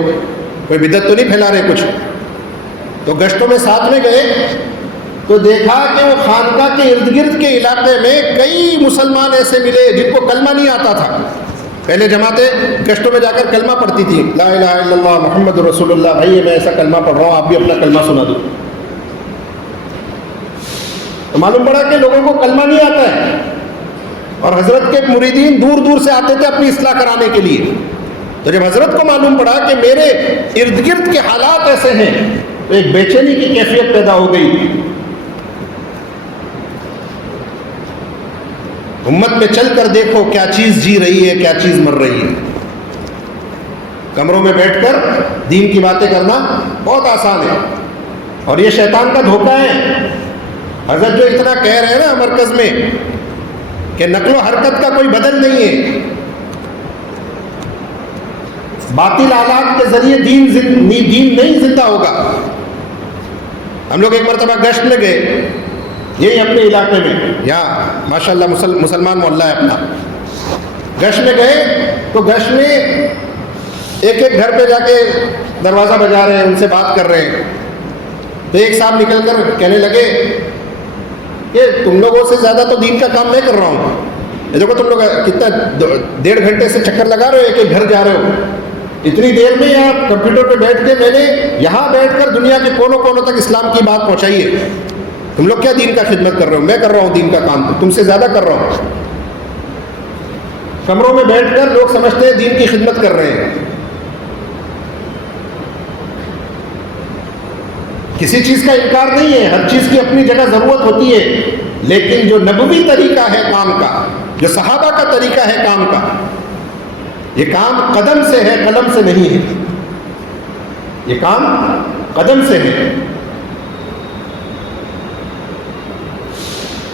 کوئی بدعت تو نہیں پھیلا رہے کچھ۔ تو گشتوں میں ساتھ میں گئے تو دیکھا کہ وہ خانقاہ کے ارد گرد کے علاقے میں کئی مسلمان ایسے ملے جن کو کلمہ نہیں آتا تھا۔ پہلے جماعتیں گشتوں میں جا کر کلمہ پڑھتی تھی، لا الہ الا اللہ محمد رسول اللہ، بھائی میں ایسا کلمہ پڑھ رہا ہوں، آپ بھی اپنا کلمہ سنا دو۔ تو معلوم پڑا کہ لوگوں کو کلمہ نہیں آتا ہے، اور حضرت کے مریدین دور دور سے آتے تھے اپنی اصلاح کرانے کے لیے۔ تو جب حضرت کو معلوم پڑا کہ میرے ارد گرد کے حالات ایسے ہیں تو ایک بے چینی کی کیفیت پیدا ہو گئی۔ امت میں چل کر دیکھو کیا چیز جی رہی ہے، کیا چیز مر رہی ہے۔ کمروں میں بیٹھ کر دین کی باتیں کرنا بہت آسان ہے، اور یہ شیطان کا دھوکہ ہے۔ حضرت جو اتنا کہہ رہے ہیں نا مرکز میں کہ نقل و حرکت کا کوئی بدل نہیں ہے، باطل آلات کے ذریعے دین نہیں زندہ ہوگا۔ ہم لوگ ایک مرتبہ گشت میں گئے، یہی اپنے علاقے میں، یہاں ماشاءاللہ مسلمان محلہ ہے اپنا، گشت میں گئے تو گشت میں ایک ایک گھر پہ جا کے دروازہ بجا رہے ہیں، ان سے بات کر رہے ہیں۔ تو ایک صاحب نکل کر کہنے لگے کہ تم لوگوں سے زیادہ تو دین کا کام میں کر رہا ہوں، یہ دیکھو تم لوگ کتنا 1.5 گھنٹے سے چکر لگا رہے ہو، ایک ایک گھر جا رہے ہو، اتنی دیر میں آپ کمپیوٹر پہ بیٹھ کے میں نے یہاں بیٹھ کر دنیا کے کونوں کونوں تک اسلام کی بات پہنچائی ہے، تم لوگ کیا دین کا خدمت کر رہے ہو؟ میں کر رہا ہوں دین کا کام، تم سے زیادہ کر رہا ہوں۔ کمروں میں بیٹھ کر لوگ سمجھتے ہیں دین کی خدمت کر رہے ہیں۔ کسی چیز کا انکار نہیں ہے، ہر چیز کی اپنی جگہ ضرورت ہوتی ہے، لیکن جو نبوی طریقہ ہے کام کا، جو صحابہ کا طریقہ ہے کام کا، یہ کام قدم سے ہے، قلم سے نہیں ہے، یہ کام قدم سے ہے۔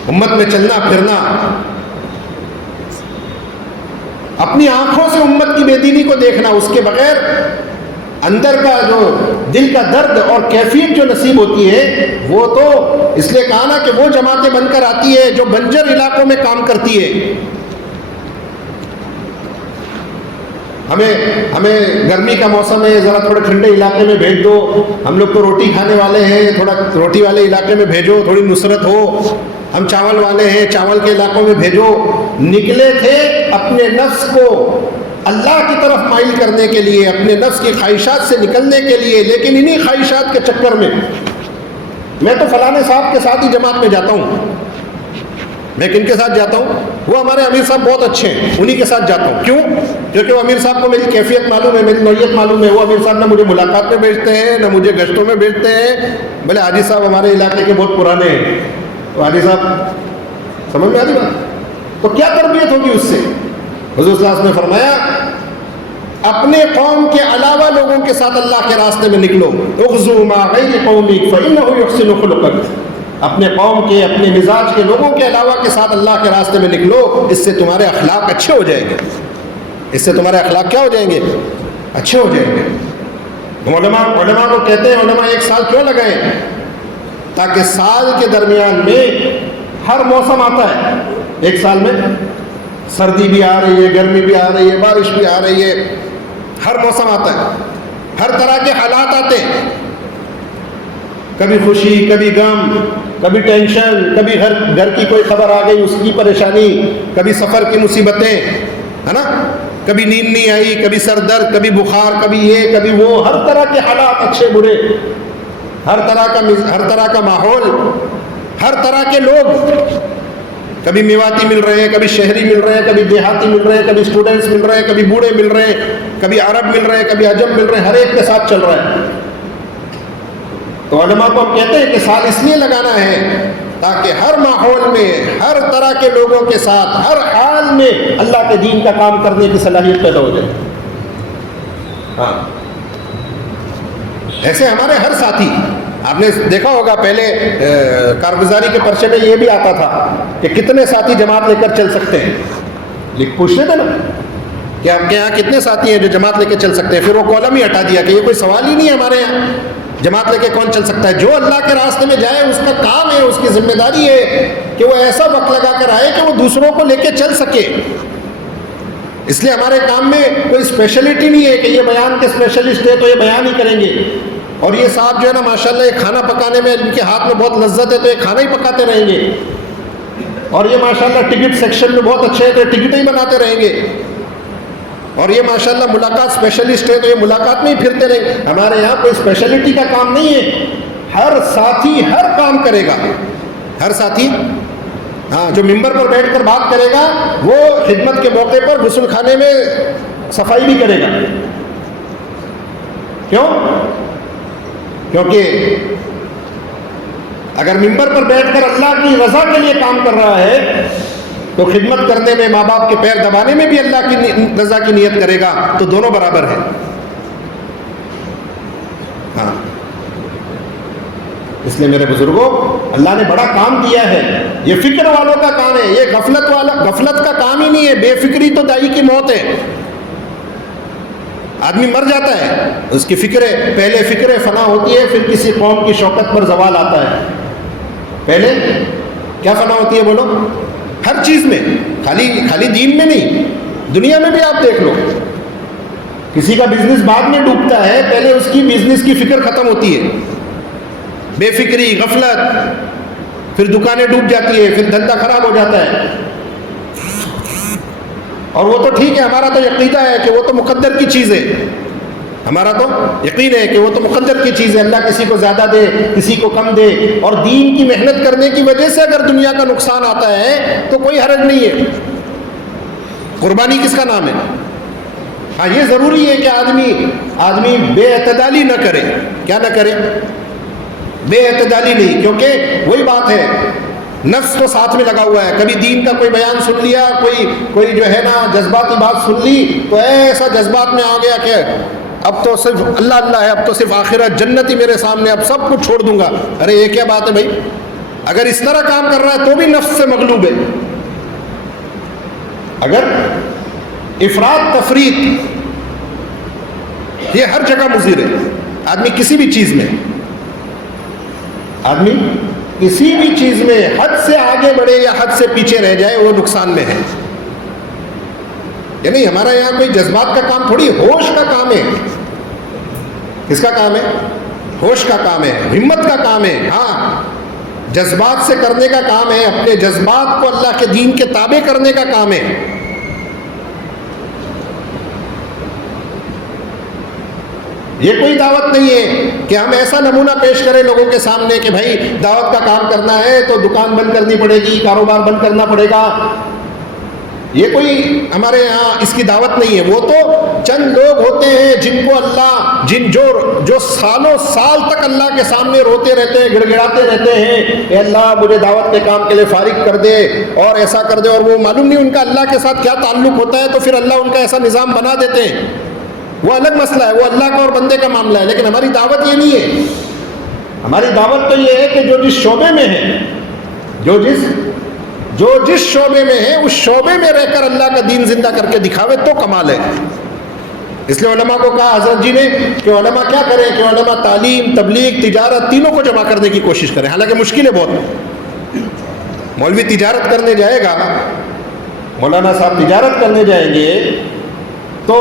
امت میں چلنا پھرنا، اپنی آنکھوں سے امت کی بے دینی کو دیکھنا، اس کے بغیر اندر کا جو دل کا درد اور کیفیت جو نصیب ہوتی ہے وہ تو اس لیے کہا نا کہ وہ جماعتیں بن کر آتی ہے جو بنجر علاقوں میں کام کرتی ہے۔ ہمیں گرمی کا موسم ہے، ذرا تھوڑے ٹھنڈے علاقے میں بھیج دو، ہم لوگ تو روٹی کھانے والے ہیں، تھوڑا روٹی والے علاقے میں بھیجو، تھوڑی نصرت ہو، ہم چاول والے ہیں، چاول کے علاقوں میں بھیجو۔ نکلے تھے اپنے نفس کو اللہ کی طرف مائل کرنے کے لیے، اپنے نفس کی خواہشات سے نکلنے کے لیے، لیکن انہی خواہشات کے چکر میں تو فلانے صاحب کے ساتھ ہی جماعت میں جاتا ہوں، میں کن کے ساتھ جاتا ہوں؟ وہ ہمارے امیر صاحب بہت اچھے ہیں, انہی کے ساتھ جاتا ہوں. کیوں؟ کیونکہ وہ امیر صاحب کو میری کیفیت معلوم ہے, میری نوعیت معلوم ہے. وہ امیر صاحب نہ مجھے ملاقات میں بھیجتے ہیں, نہ مجھے گشتوں میں بھیجتے ہیں. بھلے حاجی صاحب ہمارے علاقے کے بہت پرانے ہیں, تو حاجی صاحب سمجھ میں آ رہی بات؟ تو کیا تربیت ہوگی اس سے؟ حضور صلی اللہ علیہ وسلم نے فرمایا اپنے قوم کے علاوہ لوگوں کے ساتھ اللہ کے راستے میں نکلو. اغزو ما غیر قومک فإنہ یحسن خلقک. اپنے قوم کے, اپنے مزاج کے لوگوں کے علاوہ کے ساتھ اللہ کے راستے میں نکلو, اس سے تمہارے اخلاق اچھے ہو جائیں گے. اس سے تمہارے اخلاق کیا ہو جائیں گے؟ اچھے ہو جائیں گے. علماء کو کہتے ہیں, علماء ایک سال کیوں لگائیں؟ تاکہ سال کے درمیان میں ہر موسم آتا ہے. ایک سال میں سردی بھی آ رہی ہے, گرمی بھی آ رہی ہے, بارش بھی آ رہی ہے, ہر موسم آتا ہے, ہر طرح کے حالات آتے ہیں. کبھی خوشی, کبھی غم, کبھی ٹینشن, کبھی گھر کی کوئی خبر آ گئی اس کی پریشانی, کبھی سفر کی مصیبتیں, ہے نا, کبھی نیند نہیں آئی, کبھی سر درد, کبھی بخار, کبھی یہ کبھی وہ, ہر طرح کے حالات اچھے برے, ہر طرح کا ماحول, ہر طرح کے لوگ. کبھی میواتی مل رہے ہیں, کبھی شہری مل رہے ہیں, کبھی دیہاتی مل رہے ہیں, کبھی اسٹوڈنٹس مل رہے ہیں, کبھی بوڑھے مل رہے ہیں, کبھی عرب مل رہے ہیں, کبھی عجم مل رہے ہیں, ہر ایک کے ساتھ چل رہا ہے. تو علماء کو ہم کہتے ہیں کہ سال اس لیے لگانا ہے تاکہ ہر ماحول میں, ہر طرح کے لوگوں کے ساتھ, ہر حال میں اللہ کے دین کا کام کرنے کی صلاحیت پیدا ہو جائے. ہاں, ایسے ہمارے ہر ساتھی, آپ نے دیکھا ہوگا پہلے کارگزاری کے پرچے میں یہ بھی آتا تھا کہ کتنے ساتھی جماعت لے کر چل سکتے ہیں. پوچھتے تھے نا کہ آپ کے یہاں کتنے ساتھی ہیں جو جماعت لے کے چل سکتے ہیں. پھر وہ کالم ہی ہٹا دیا کہ یہ کوئی سوال ہی نہیں ہے ہمارے یہاں, جماعت لے کے کون چل سکتا ہے. جو اللہ کے راستے میں جائے اس کا کام ہے, اس کی ذمہ داری ہے کہ وہ ایسا وقت لگا کر آئے کہ وہ دوسروں کو لے کے چل سکے. اس لیے ہمارے کام میں کوئی اسپیشلٹی نہیں ہے کہ یہ بیان کے اسپیشلسٹ ہے تو یہ بیان ہی کریں گے, اور یہ صاحب جو ہے نا ماشاءاللہ یہ کھانا پکانے میں ان کے ہاتھ میں بہت لذت ہے تو یہ کھانا ہی پکاتے رہیں گے, اور یہ ماشاءاللہ ٹکٹ سیکشن میں بہت اچھے ہیں تو یہ ٹکٹ ہی بناتے رہیں گے, اور یہ ماشاءاللہ ملاقات اسپیشلسٹ ہے تو یہ ملاقات میں ہی پھرتے رہیں گے. ہمارے یہاں کوئی اسپیشلٹی کا کام نہیں ہے, ہر ساتھی ہر کام کرے گا. ہر ساتھی, ہاں, جو ممبر پر بیٹھ کر بات کرے گا وہ خدمت کے موقع پر غسل خانے میں صفائی بھی کرے گا. کیوں؟ کیونکہ اگر ممبر پر بیٹھ کر اللہ کی رضا کے لیے کام کر رہا ہے تو خدمت کرنے میں, ماں باپ کے پیر دبانے میں بھی اللہ کی رضا کی نیت کرے گا, تو دونوں برابر ہیں. ہاں, اس لیے میرے بزرگوں, اللہ نے بڑا کام کیا ہے. یہ فکر والوں کا کام ہے, یہ غفلت کا کام ہی نہیں ہے. بے فکری تو دائی کی موت ہے. آدمی مر جاتا ہے, اس کی پہلے فکر فنا ہوتی ہے, پھر کسی قوم کی شوکت پر زوال آتا ہے. پہلے کیا فنا ہوتی ہے بولو؟ ہر چیز میں, خالی دین میں نہیں, دنیا میں بھی آپ دیکھ لو. کسی کا بزنس بعد میں ڈوبتا ہے, پہلے اس کی بزنس کی فکر ختم ہوتی ہے. بے فکری, غفلت, پھر دکانیں ڈوب جاتی ہے, پھر دھندا خراب ہو جاتا ہے. اور وہ تو ٹھیک ہے, ہمارا تو عقیدہ ہے کہ وہ تو مقدر کی چیز ہے. ہمارا تو یقین ہے کہ وہ تو مقدر کی چیز ہے. اللہ کسی کو زیادہ دے, کسی کو کم دے, اور دین کی محنت کرنے کی وجہ سے اگر دنیا کا نقصان آتا ہے تو کوئی حرج نہیں ہے. قربانی کس کا نام ہے؟ ہاں, یہ ضروری ہے کہ آدمی بے اعتدالی نہ کرے. کیا نہ کرے؟ بے اعتدالی نہیں, کیونکہ وہی بات ہے, نفس تو ساتھ میں لگا ہوا ہے. کبھی دین کا کوئی بیان سن لیا, کوئی جو ہے نا جذباتی بات سن لی, تو ایسا جذبات میں آ گیا کہ اب تو صرف اللہ اللہ ہے, اب تو صرف آخرت جنت ہی میرے سامنے, اب سب کچھ چھوڑ دوں گا. ارے یہ کیا بات ہے بھائی؟ اگر اس طرح کام کر رہا ہے تو بھی نفس سے مغلوب ہے. اگر افراط تفریط, یہ ہر جگہ مضر ہے. آدمی کسی بھی چیز میں حد سے آگے بڑھے یا حد سے پیچھے رہ جائے, وہ نقصان میں ہے. یعنی ہمارا یہاں کوئی جذبات کا کام تھوڑی, ہوش کا کام ہے. کس کا کام ہے؟ ہوش کا کام ہے, ہمت کا کام ہے. ہاں, جذبات سے کرنے کا کام ہے, اپنے جذبات کو اللہ کے دین کے تابع کرنے کا کام ہے. یہ کوئی دعوت نہیں ہے کہ ہم ایسا نمونہ پیش کریں لوگوں کے سامنے کہ بھائی دعوت کا کام کرنا ہے تو دکان بند کرنی پڑے گی, کاروبار بند کرنا پڑے گا. یہ کوئی ہمارے یہاں اس کی دعوت نہیں ہے. وہ تو چند لوگ ہوتے ہیں جن کو اللہ جو سالوں سال تک اللہ کے سامنے روتے رہتے ہیں, گڑگڑاتے رہتے ہیں, اے اللہ مجھے دعوت کے کام کے لیے فارغ کر دے اور ایسا کر دے, اور وہ معلوم نہیں ان کا اللہ کے ساتھ کیا تعلق ہوتا ہے, تو پھر اللہ ان کا ایسا نظام بنا دیتے ہیں. وہ الگ مسئلہ ہے, وہ اللہ کا اور بندے کا معاملہ ہے. لیکن ہماری دعوت یہ نہیں ہے. ہماری دعوت تو یہ ہے کہ جو جس شعبے میں ہے, جو جس شعبے میں ہے اس شعبے میں رہ کر اللہ کا دین زندہ کر کے دکھاوے تو کمال ہے. اس لیے علماء کو کہا حضرت جی نے کہ علماء کیا کریں, کہ علماء تعلیم, تبلیغ, تجارت تینوں کو جمع کرنے کی کوشش کریں. حالانکہ مشکل ہے بہت. مولوی تجارت کرنے جائے گا, مولانا صاحب تجارت کرنے جائیں گے تو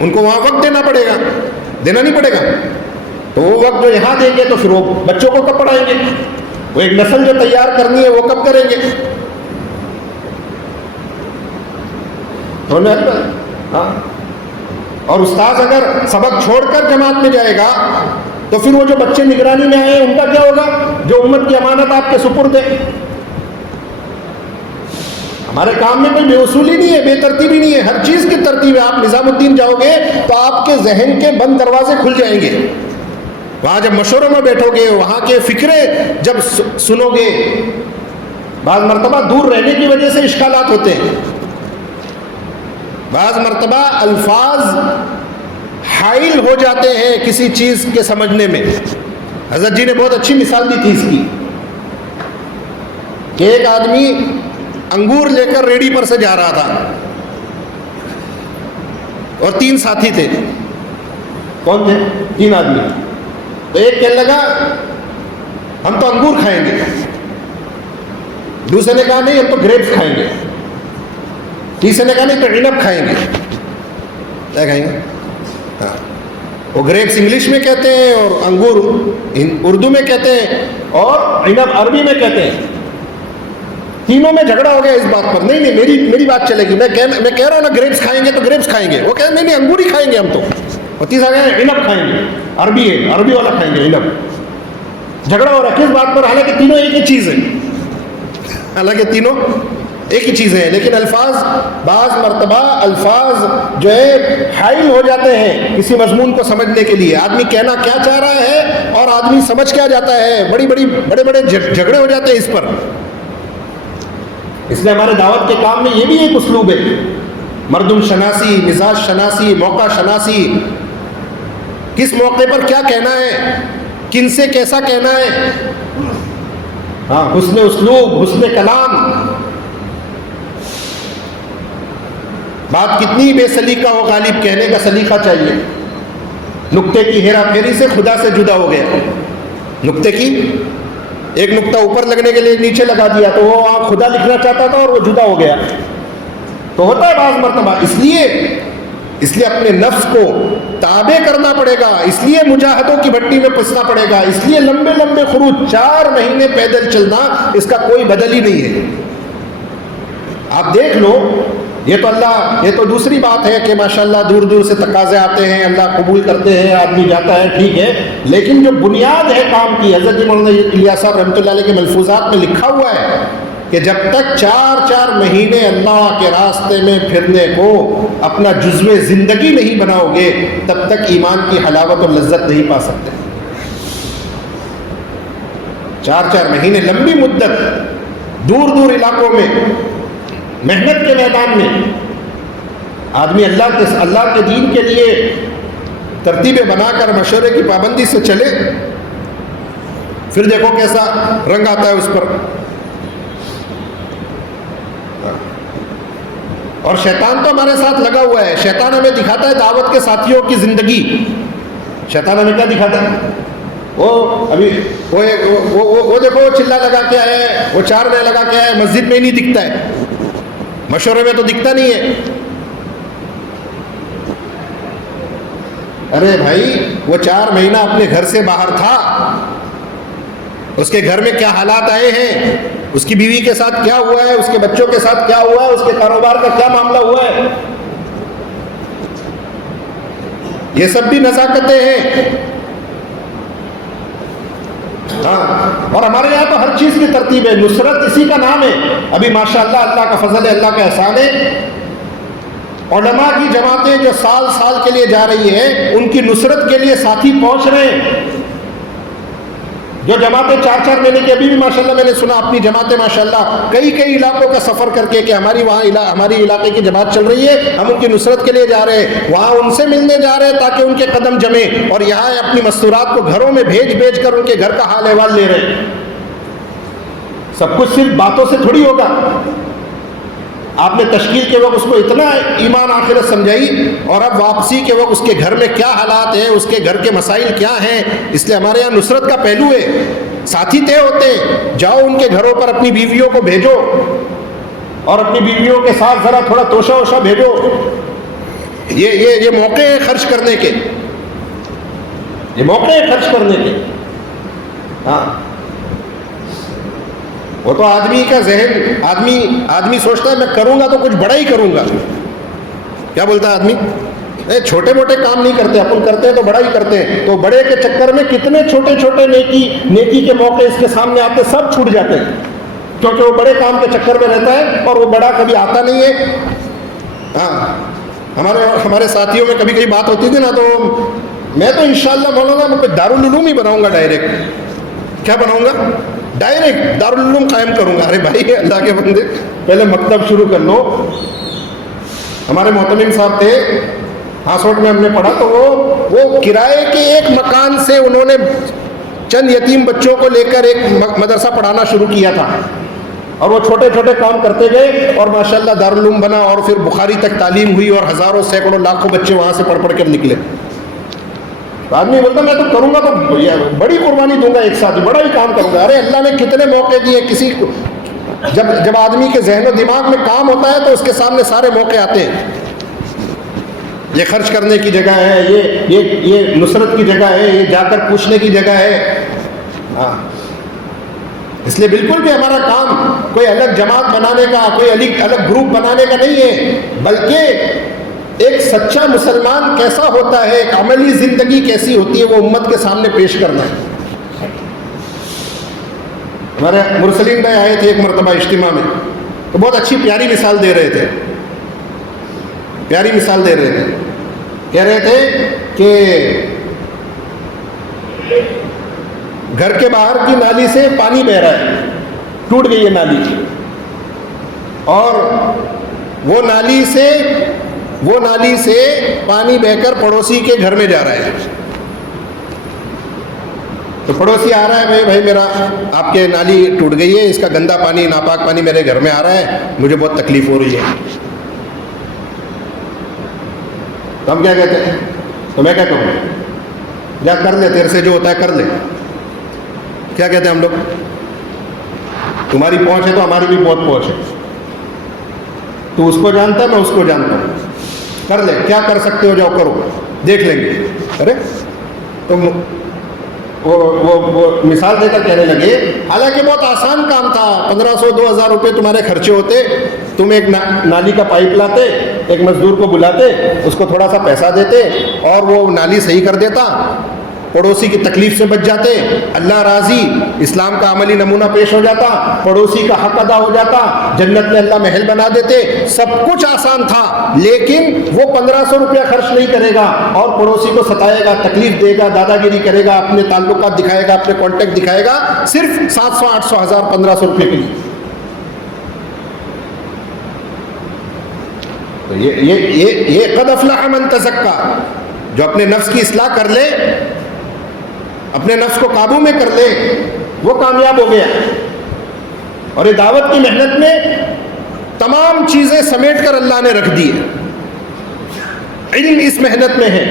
ان کو وہاں وقت دینا پڑے گا, دینا نہیں پڑے گا. تو وہ وقت جو یہاں دیں گے تو پھر وہ بچوں کو کب پڑھائیں گے, وہ ایک نسل جو تیار کرنی ہے وہ کب کریں گے. ہاں, اور استاذ اگر سبق چھوڑ کر جماعت میں جائے گا تو پھر وہ جو بچے نگرانی میں آئے ہیں ان کا کیا ہوگا, جو امت کی امانت آپ کے سپرد ہے. ہمارے کام میں کوئی بے اصولی نہیں ہے, بے ترتیبی نہیں ہے, ہر چیز کی ترتیب ہے. آپ نظام الدین جاؤ گے تو آپ کے ذہن کے بند دروازے کھل جائیں گے. وہاں جب مشوروں میں بیٹھو گے, وہاں کے فکرے جب سنو گے, بعض مرتبہ دور رہنے کی وجہ سے اشکالات ہوتے ہیں. بعض مرتبہ الفاظ حائل ہو جاتے ہیں کسی چیز کے سمجھنے میں. حضرت جی نے بہت اچھی مثال دی تھی اس کی, کہ ایک آدمی انگور لے کر ریڑھی پر سے جا رہا تھا اور 3 ساتھی تھے. کون تھے؟ 3 آدمی. تو ایک کہنے لگا ہم تو انگور کھائیں گے, دوسرے نے کہا نہیں ہم تو گریپس کھائیں گے, تیسرے نے کہا نہیں تو عنب کھائیں گے. کیا کھائیں گے؟ ہاں, وہ گریپس انگلش میں کہتے ہیں اور انگور اردو میں کہتے ہیں اور عنب عربی میں کہتے ہیں. تینوں میں جھگڑا ہو گیا اس بات پر. نہیں میری بات چلے گی, میں کہہ رہا ہوں نا گریپس کھائیں گے تو گریپس کھائیں گے. وہ کہہ نہیں انگور ہی کھائیں گے ہم تو. اور تیسرا کہیں عنب کھائیں گے, عربی ہے, عربی والا کھائیں گے عنب. جھگڑا ہو رہا ہے کس بات پر؟ حالانکہ تینوں ایک ہی چیز ہے, حالانکہ تینوں ایک ہی چیز ہے. لیکن الفاظ, بعض مرتبہ الفاظ جو ہے حائل ہو جاتے ہیں کسی مضمون کو سمجھنے کے لیے. آدمی کہنا کیا چاہ رہا ہے اور آدمی سمجھ کیا جاتا ہے, بڑے جھگڑے ہو جاتے ہیں اس پر. اس لیے ہمارے دعوت کے کام میں یہ بھی ایک اسلوب ہے, مردم شناسی, مزاج شناسی, موقع شناسی. کس موقع پر کیا کہنا ہے, کن سے کیسا کہنا ہے. ہاں, حسن اسلوب, حسن کلام. بات کتنی بے سلیقہ ہو, غالب کہنے کا سلیقہ چاہیے. نقطے کی ہیرا پھیری سے خدا سے جدا ہو گیا. نقطے کی ایک نقطہ اوپر لگنے کے لیے نیچے لگا دیا تو وہ وہاں خدا لکھنا چاہتا تھا اور وہ جدا ہو گیا. تو ہوتا ہے بعض مرتبہ. اس لیے اپنے نفس کو تابع کرنا پڑے گا, اس لیے مجاہدوں کی بھٹی میں پسنا پڑے گا, اس لیے لمبے لمبے خروج, 4 مہینے پیدل چلنا, اس کا کوئی بدل ہی نہیں ہے. آپ دیکھ لو, یہ تو دوسری بات ہے کہ ماشاءاللہ دور دور سے تقاضے آتے ہیں, اللہ قبول کرتے ہیں, آدمی جاتا ہے, ٹھیک ہے. لیکن جو بنیاد ہے کام کی, حضرت مولانا الیاس صاحب رحمۃ اللہ علیہ کے ملفوظات میں لکھا ہوا ہے کہ جب تک 4 مہینے اللہ کے راستے میں پھرنے کو اپنا جزو زندگی نہیں بناؤ گے تب تک ایمان کی حلاوت اور لذت نہیں پا سکتے. 4 مہینے لمبی مدت, دور دور علاقوں میں, محنت کے میدان میں آدمی اللہ کے دین کے لیے ترتیبیں بنا کر مشورے کی پابندی سے چلے, پھر دیکھو کیسا رنگ آتا ہے اس پر. اور شیطان تو ہمارے ساتھ لگا ہوا ہے. شیطان ہمیں دکھاتا ہے دعوت کے ساتھیوں کی زندگی. شیطان ہمیں کیا دکھاتا ہے؟ وہ دیکھو وہ چلا لگا کے آیا ہے, وہ 4 نئے لگا کے آیا ہے, مسجد میں ہی نہیں دکھتا ہے, مشورے میں تو دکھتا نہیں ہے. ارے بھائی وہ 4 مہینہ اپنے گھر سے باہر تھا, اس کے گھر میں کیا حالات آئے ہیں, اس کی بیوی کے ساتھ کیا ہوا ہے, اس کے بچوں کے ساتھ کیا ہوا ہے, اس کے کاروبار کا کیا معاملہ ہوا ہے, یہ سب بھی نزاکتیں ہیں. ہاں، اور ہمارے یہاں تو ہر چیز کی ترتیب ہے، نصرت اسی کا نام ہے. ابھی ماشاءاللہ اللہ کا فضل ہے، اللہ کا احسان ہے، علماء کی جماعتیں جو سال سال کے لیے جا رہی ہیں ان کی نصرت کے لیے ساتھی پہنچ رہے ہیں. جو جماعتیں 4-4 مہینے کی، ابھی بھی ماشاءاللہ میں نے سنا اپنی جماعتیں ماشاءاللہ کئی علاقوں کا سفر کر کے کہ ہماری وہاں ہماری علاقے کی جماعت چل رہی ہے، ہم ان کی نصرت کے لیے جا رہے ہیں، وہاں ان سے ملنے جا رہے ہیں تاکہ ان کے قدم جمیں، اور یہاں اپنی مستورات کو گھروں میں بھیج کر ان کے گھر کا حال احوال لے رہے ہیں. سب کچھ صرف باتوں سے تھوڑی ہوگا. آپ نے تشکیل کے وقت اس کو اتنا ایمان آخرت سمجھائی، اور اب واپسی کے وقت اس کے گھر میں کیا حالات ہیں، اس کے گھر کے مسائل کیا ہیں. اس لیے ہمارے یہاں نصرت کا پہلو ہے، ساتھی طے ہوتے ہیں. جاؤ ان کے گھروں پر اپنی بیویوں کو بھیجو، اور اپنی بیویوں کے ساتھ ذرا تھوڑا توشہ ووشہ بھیجو. یہ موقع ہے خرچ کرنے کے، یہ موقع ہے خرچ کرنے کے. ہاں، وہ تو آدمی کا ذہن، آدمی سوچتا ہے میں کروں گا تو کچھ بڑا ہی کروں گا. کیا بولتا ہے آدمی؟ چھوٹے موٹے کام نہیں کرتے، اپن کرتے ہیں تو بڑا ہی کرتے ہیں. تو بڑے کے چکر میں کتنے چھوٹے چھوٹے نیکی کے موقع اس کے سامنے آتے، سب چھوٹ جاتے ہیں، کیونکہ وہ بڑے کام کے چکر میں رہتا ہے اور وہ بڑا کبھی آتا نہیں ہے. ہاں، ہمارے ساتھیوں میں کبھی بات ہوتی تھی نا، تو میں تو انشاءاللہ مولانا میں دارالعلوم ہی بناؤں گا ڈائریکٹ. کیا بناؤں گا؟ ڈائریکٹ دارالعلوم قائم کروں گا. ارے بھائی اللہ کے بندے، پہلے مکتب شروع کر لو. ہمارے محتمم صاحب تھے ہاسوٹ میں، ہم نے پڑھا تو وہ کرائے کے ایک مکان سے انہوں نے چند یتیم بچوں کو لے کر ایک مدرسہ پڑھانا شروع کیا تھا، اور وہ چھوٹے چھوٹے کام کرتے گئے اور ماشاءاللہ دارالعلوم بنا، اور پھر بخاری تک تعلیم ہوئی، اور ہزاروں سینکڑوں لاکھوں بچے وہاں سے پڑھ کر نکلے. آدمی بولتا میں تو کروں گا تو بڑی قربانی دوں گا، ایک ساتھ بڑا ہی کام کروں گا. ارے اللہ نے کتنے موقع دیے کسی کو. جب آدمی کے ذہن و دماغ میں کام ہوتا ہے تو اس کے سامنے سارے موقع آتے ہیں. یہ خرچ کرنے کی جگہ ہے، یہ نصرت کی جگہ ہے، یہ جا کر پوچھنے کی جگہ ہے. ہاں، اس لیے بالکل بھی ہمارا کام کوئی الگ جماعت بنانے کا، کوئی الگ گروپ بنانے کا نہیں ہے، بلکہ ایک سچا مسلمان کیسا ہوتا ہے، ایک عملی زندگی کیسی ہوتی ہے، وہ امت کے سامنے پیش کرنا ہے. ہمارے مرسلین بھائی آئے تھے ایک مرتبہ اجتماع میں، تو بہت اچھی پیاری مثال دے رہے تھے. کہہ رہے تھے کہ گھر کے باہر کی نالی سے پانی بہ رہا ہے، ٹوٹ گئی ہے نالی، اور وہ نالی سے پانی بہ کر پڑوسی کے گھر میں جا رہا ہے. تو پڑوسی آ رہا ہے، بھائی میرا آپ کے نالی ٹوٹ گئی ہے، اس کا گندا پانی، ناپاک پانی میرے گھر میں آ رہا ہے، مجھے بہت تکلیف ہو رہی ہے. تو ہم کیا کہتے ہیں؟ تو میں کیا کہوں؟ جا کر لے، تیرے سے جو ہوتا ہے کر لے. کیا کہتے ہیں ہم لوگ؟ تمہاری پہنچ ہے تو ہماری بھی بہت پہنچ ہے. تو اس کو جانتا ہے، میں اس کو جانتا ہوں. کر لے، کیا کر سکتے ہو جاؤ کرو، دیکھ لیں گے. ارے تم وہ مثال دے کر کہنے لگے، حالانکہ بہت آسان کام تھا. 1500-2000 روپے تمہارے خرچے ہوتے، تم ایک نالی کا پائپ لاتے، ایک مزدور کو بلاتے، اس کو تھوڑا سا پیسہ دیتے، اور وہ نالی صحیح کر دیتا، پڑوسی کی تکلیف سے بچ جاتے، اللہ راضی، اسلام کا عملی نمونہ پیش ہو جاتا، پڑوسی کا حق ادا ہو جاتا، جنت میں اللہ محل بنا دیتے. سب کچھ آسان تھا، لیکن وہ 1500 روپیہ خرچ نہیں کرے گا اور پڑوسی کو ستائے گا، تکلیف دے گا، دادا گیری کرے گا، اپنے تعلقات دکھائے گا، اپنے کانٹیکٹ دکھائے گا، صرف 700 800 1000 1500 روپے کے لیے. تو یہ قد افلح من تزکا، جو اپنے نفس کی اصلاح کر لے، اپنے نفس کو قابو میں کر لے، وہ کامیاب ہو گیا. اور یہ دعوت کی محنت میں تمام چیزیں سمیٹ کر اللہ نے رکھ دی ہے. علم اس محنت میں ہے.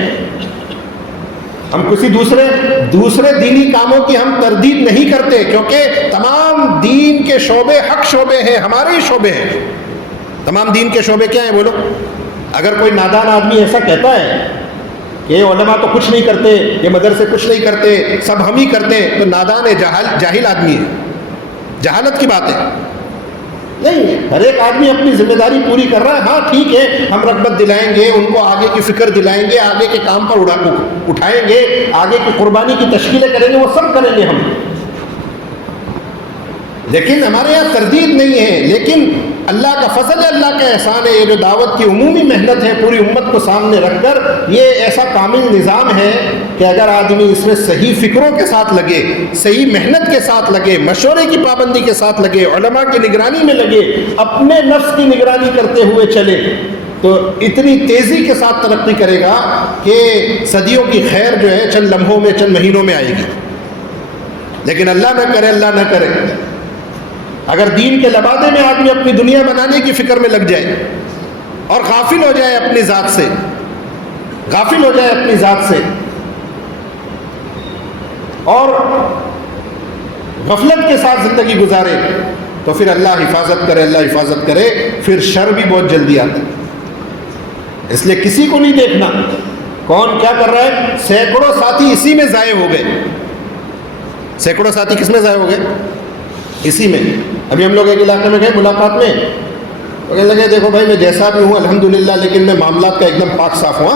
ہم کسی دوسرے دینی کاموں کی ہم تردید نہیں کرتے، کیونکہ تمام دین کے شعبے حق شعبے ہیں، ہمارے ہی شعبے ہیں. تمام دین کے شعبے کیا ہیں بولو؟ اگر کوئی نادان آدمی ایسا کہتا ہے کہ یہ علماء تو کچھ نہیں کرتے، یہ مدرسے کچھ نہیں کرتے، سب ہم ہی کرتے ہیں، تو نادان ہے، جاہل آدمی ہے، جہالت کی بات ہے. نہیں، ہر ایک آدمی اپنی ذمہ داری پوری کر رہا ہے. ہاں ٹھیک ہے، ہم رغبت دلائیں گے ان کو، آگے کی فکر دلائیں گے، آگے کے کام پر اٹھائیں گے، آگے کی قربانی کی تشکیلیں کریں گے، وہ سب کریں گے ہم. لیکن ہمارے یہاں تردید نہیں ہے، لیکن اللہ کا فضل ہے، اللہ کا احسان ہے، یہ جو دعوت کی عمومی محنت ہے پوری امت کو سامنے رکھ کر، یہ ایسا کامل نظام ہے کہ اگر آدمی اس میں صحیح فکروں کے ساتھ لگے، صحیح محنت کے ساتھ لگے، مشورے کی پابندی کے ساتھ لگے، علماء کی نگرانی میں لگے، اپنے نفس کی نگرانی کرتے ہوئے چلے، تو اتنی تیزی کے ساتھ ترقی کرے گا کہ صدیوں کی خیر جو ہے چند لمحوں میں، چند مہینوں میں آئے گی۔ لیکن اللہ نہ کرے، اللہ نہ کرے، اگر دین کے لبادے میں آدمی اپنی دنیا بنانے کی فکر میں لگ جائے اور غافل ہو جائے اپنی ذات سے، غافل ہو جائے اپنی ذات سے اور غفلت کے ساتھ زندگی گزارے، تو پھر اللہ حفاظت کرے، اللہ حفاظت کرے، پھر شر بھی بہت جلدی آتا ہے۔ اس لیے کسی کو نہیں دیکھنا کون کیا کر رہا ہے۔ سینکڑوں ساتھی اسی میں ضائع ہو گئے، سینکڑوں ساتھی کس میں ضائع ہو گئے؟ اسی میں۔ ابھی ہم لوگ ایک علاقے میں گئے ملاقات میں، تو کہنے لگے دیکھو بھائی میں جیسا بھی ہوں الحمدللہ، لیکن میں معاملات کا ایک دم پاک صاف ہوا،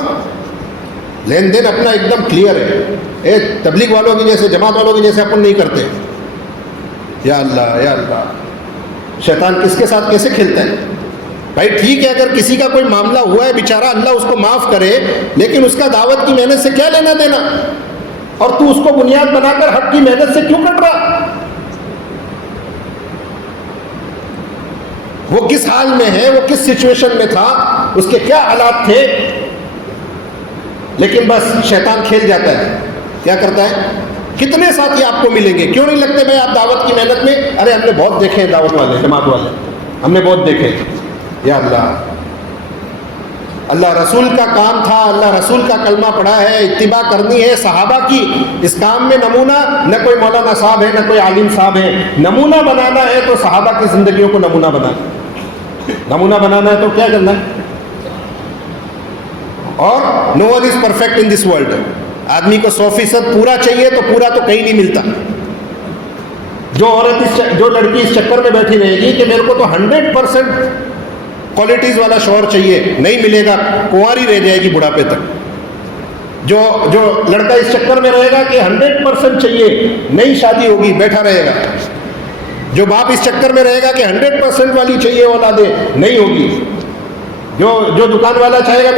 لین دین اپنا ایک دم کلیئر ہے، تبلیغ والوں کی جیسے، جماعت والوں کی جیسے اپن نہیں کرتے۔ یا اللہ یا اللہ، شیطان کس کے ساتھ کیسے کھیلتا ہے؟ بھائی ٹھیک ہے اگر کسی کا کوئی معاملہ ہوا ہے بیچارہ، اللہ اس کو معاف کرے، لیکن اس کا دعوت کی محنت سے کیا لینا دینا؟ اور تو اس کو بنیاد بنا کر حق کی محنت سے کیوں کٹ رہا؟ وہ کس حال میں ہے، وہ کس سچویشن میں تھا، اس کے کیا حالات تھے، لیکن بس شیطان کھیل جاتا ہے۔ کیا کرتا ہے؟ کتنے ساتھی آپ کو ملیں گے، کیوں نہیں لگتے بھائی آپ دعوت کی محنت میں؟ ارے ہم نے بہت دیکھے ہیں دعوت والے، جماعت والے، ہم نے بہت دیکھے۔ یا اللہ، اللہ رسول کا کام تھا، اللہ رسول کا کلمہ پڑھا ہے، اتباع کرنی ہے صحابہ کی۔ اس کام میں نمونہ نہ کوئی مولانا صاحب ہے نہ کوئی عالم صاحب ہے، نمونہ بنانا ہے تو صحابہ کی زندگیوں کو نمونہ بنانا، نمونہ بنانا ہے تو کیا کرنا ہے؟ اور no one is perfect in this world. آدمی کو 100% پورا چاہیے تو پورا تو کہیں نہیں ملتا۔ جو عورت جو لڑکی اس چکر میں بیٹھی رہے گی کہ میرے کو تو 100% کوالٹیز والا شوہر چاہیے، نہیں ملے گا، کنواری رہ جائے گی بڑھاپے تک۔ جو لڑکا اس چکر میں رہے گا کہ 100% چاہیے، نئی شادی ہوگی، بیٹھا رہے گا۔ جو باپ اس چکر میں رہے گا کہ 100% والی چاہیے اولادیں، نہیں ہوگی۔ جو دکان والا چاہے گا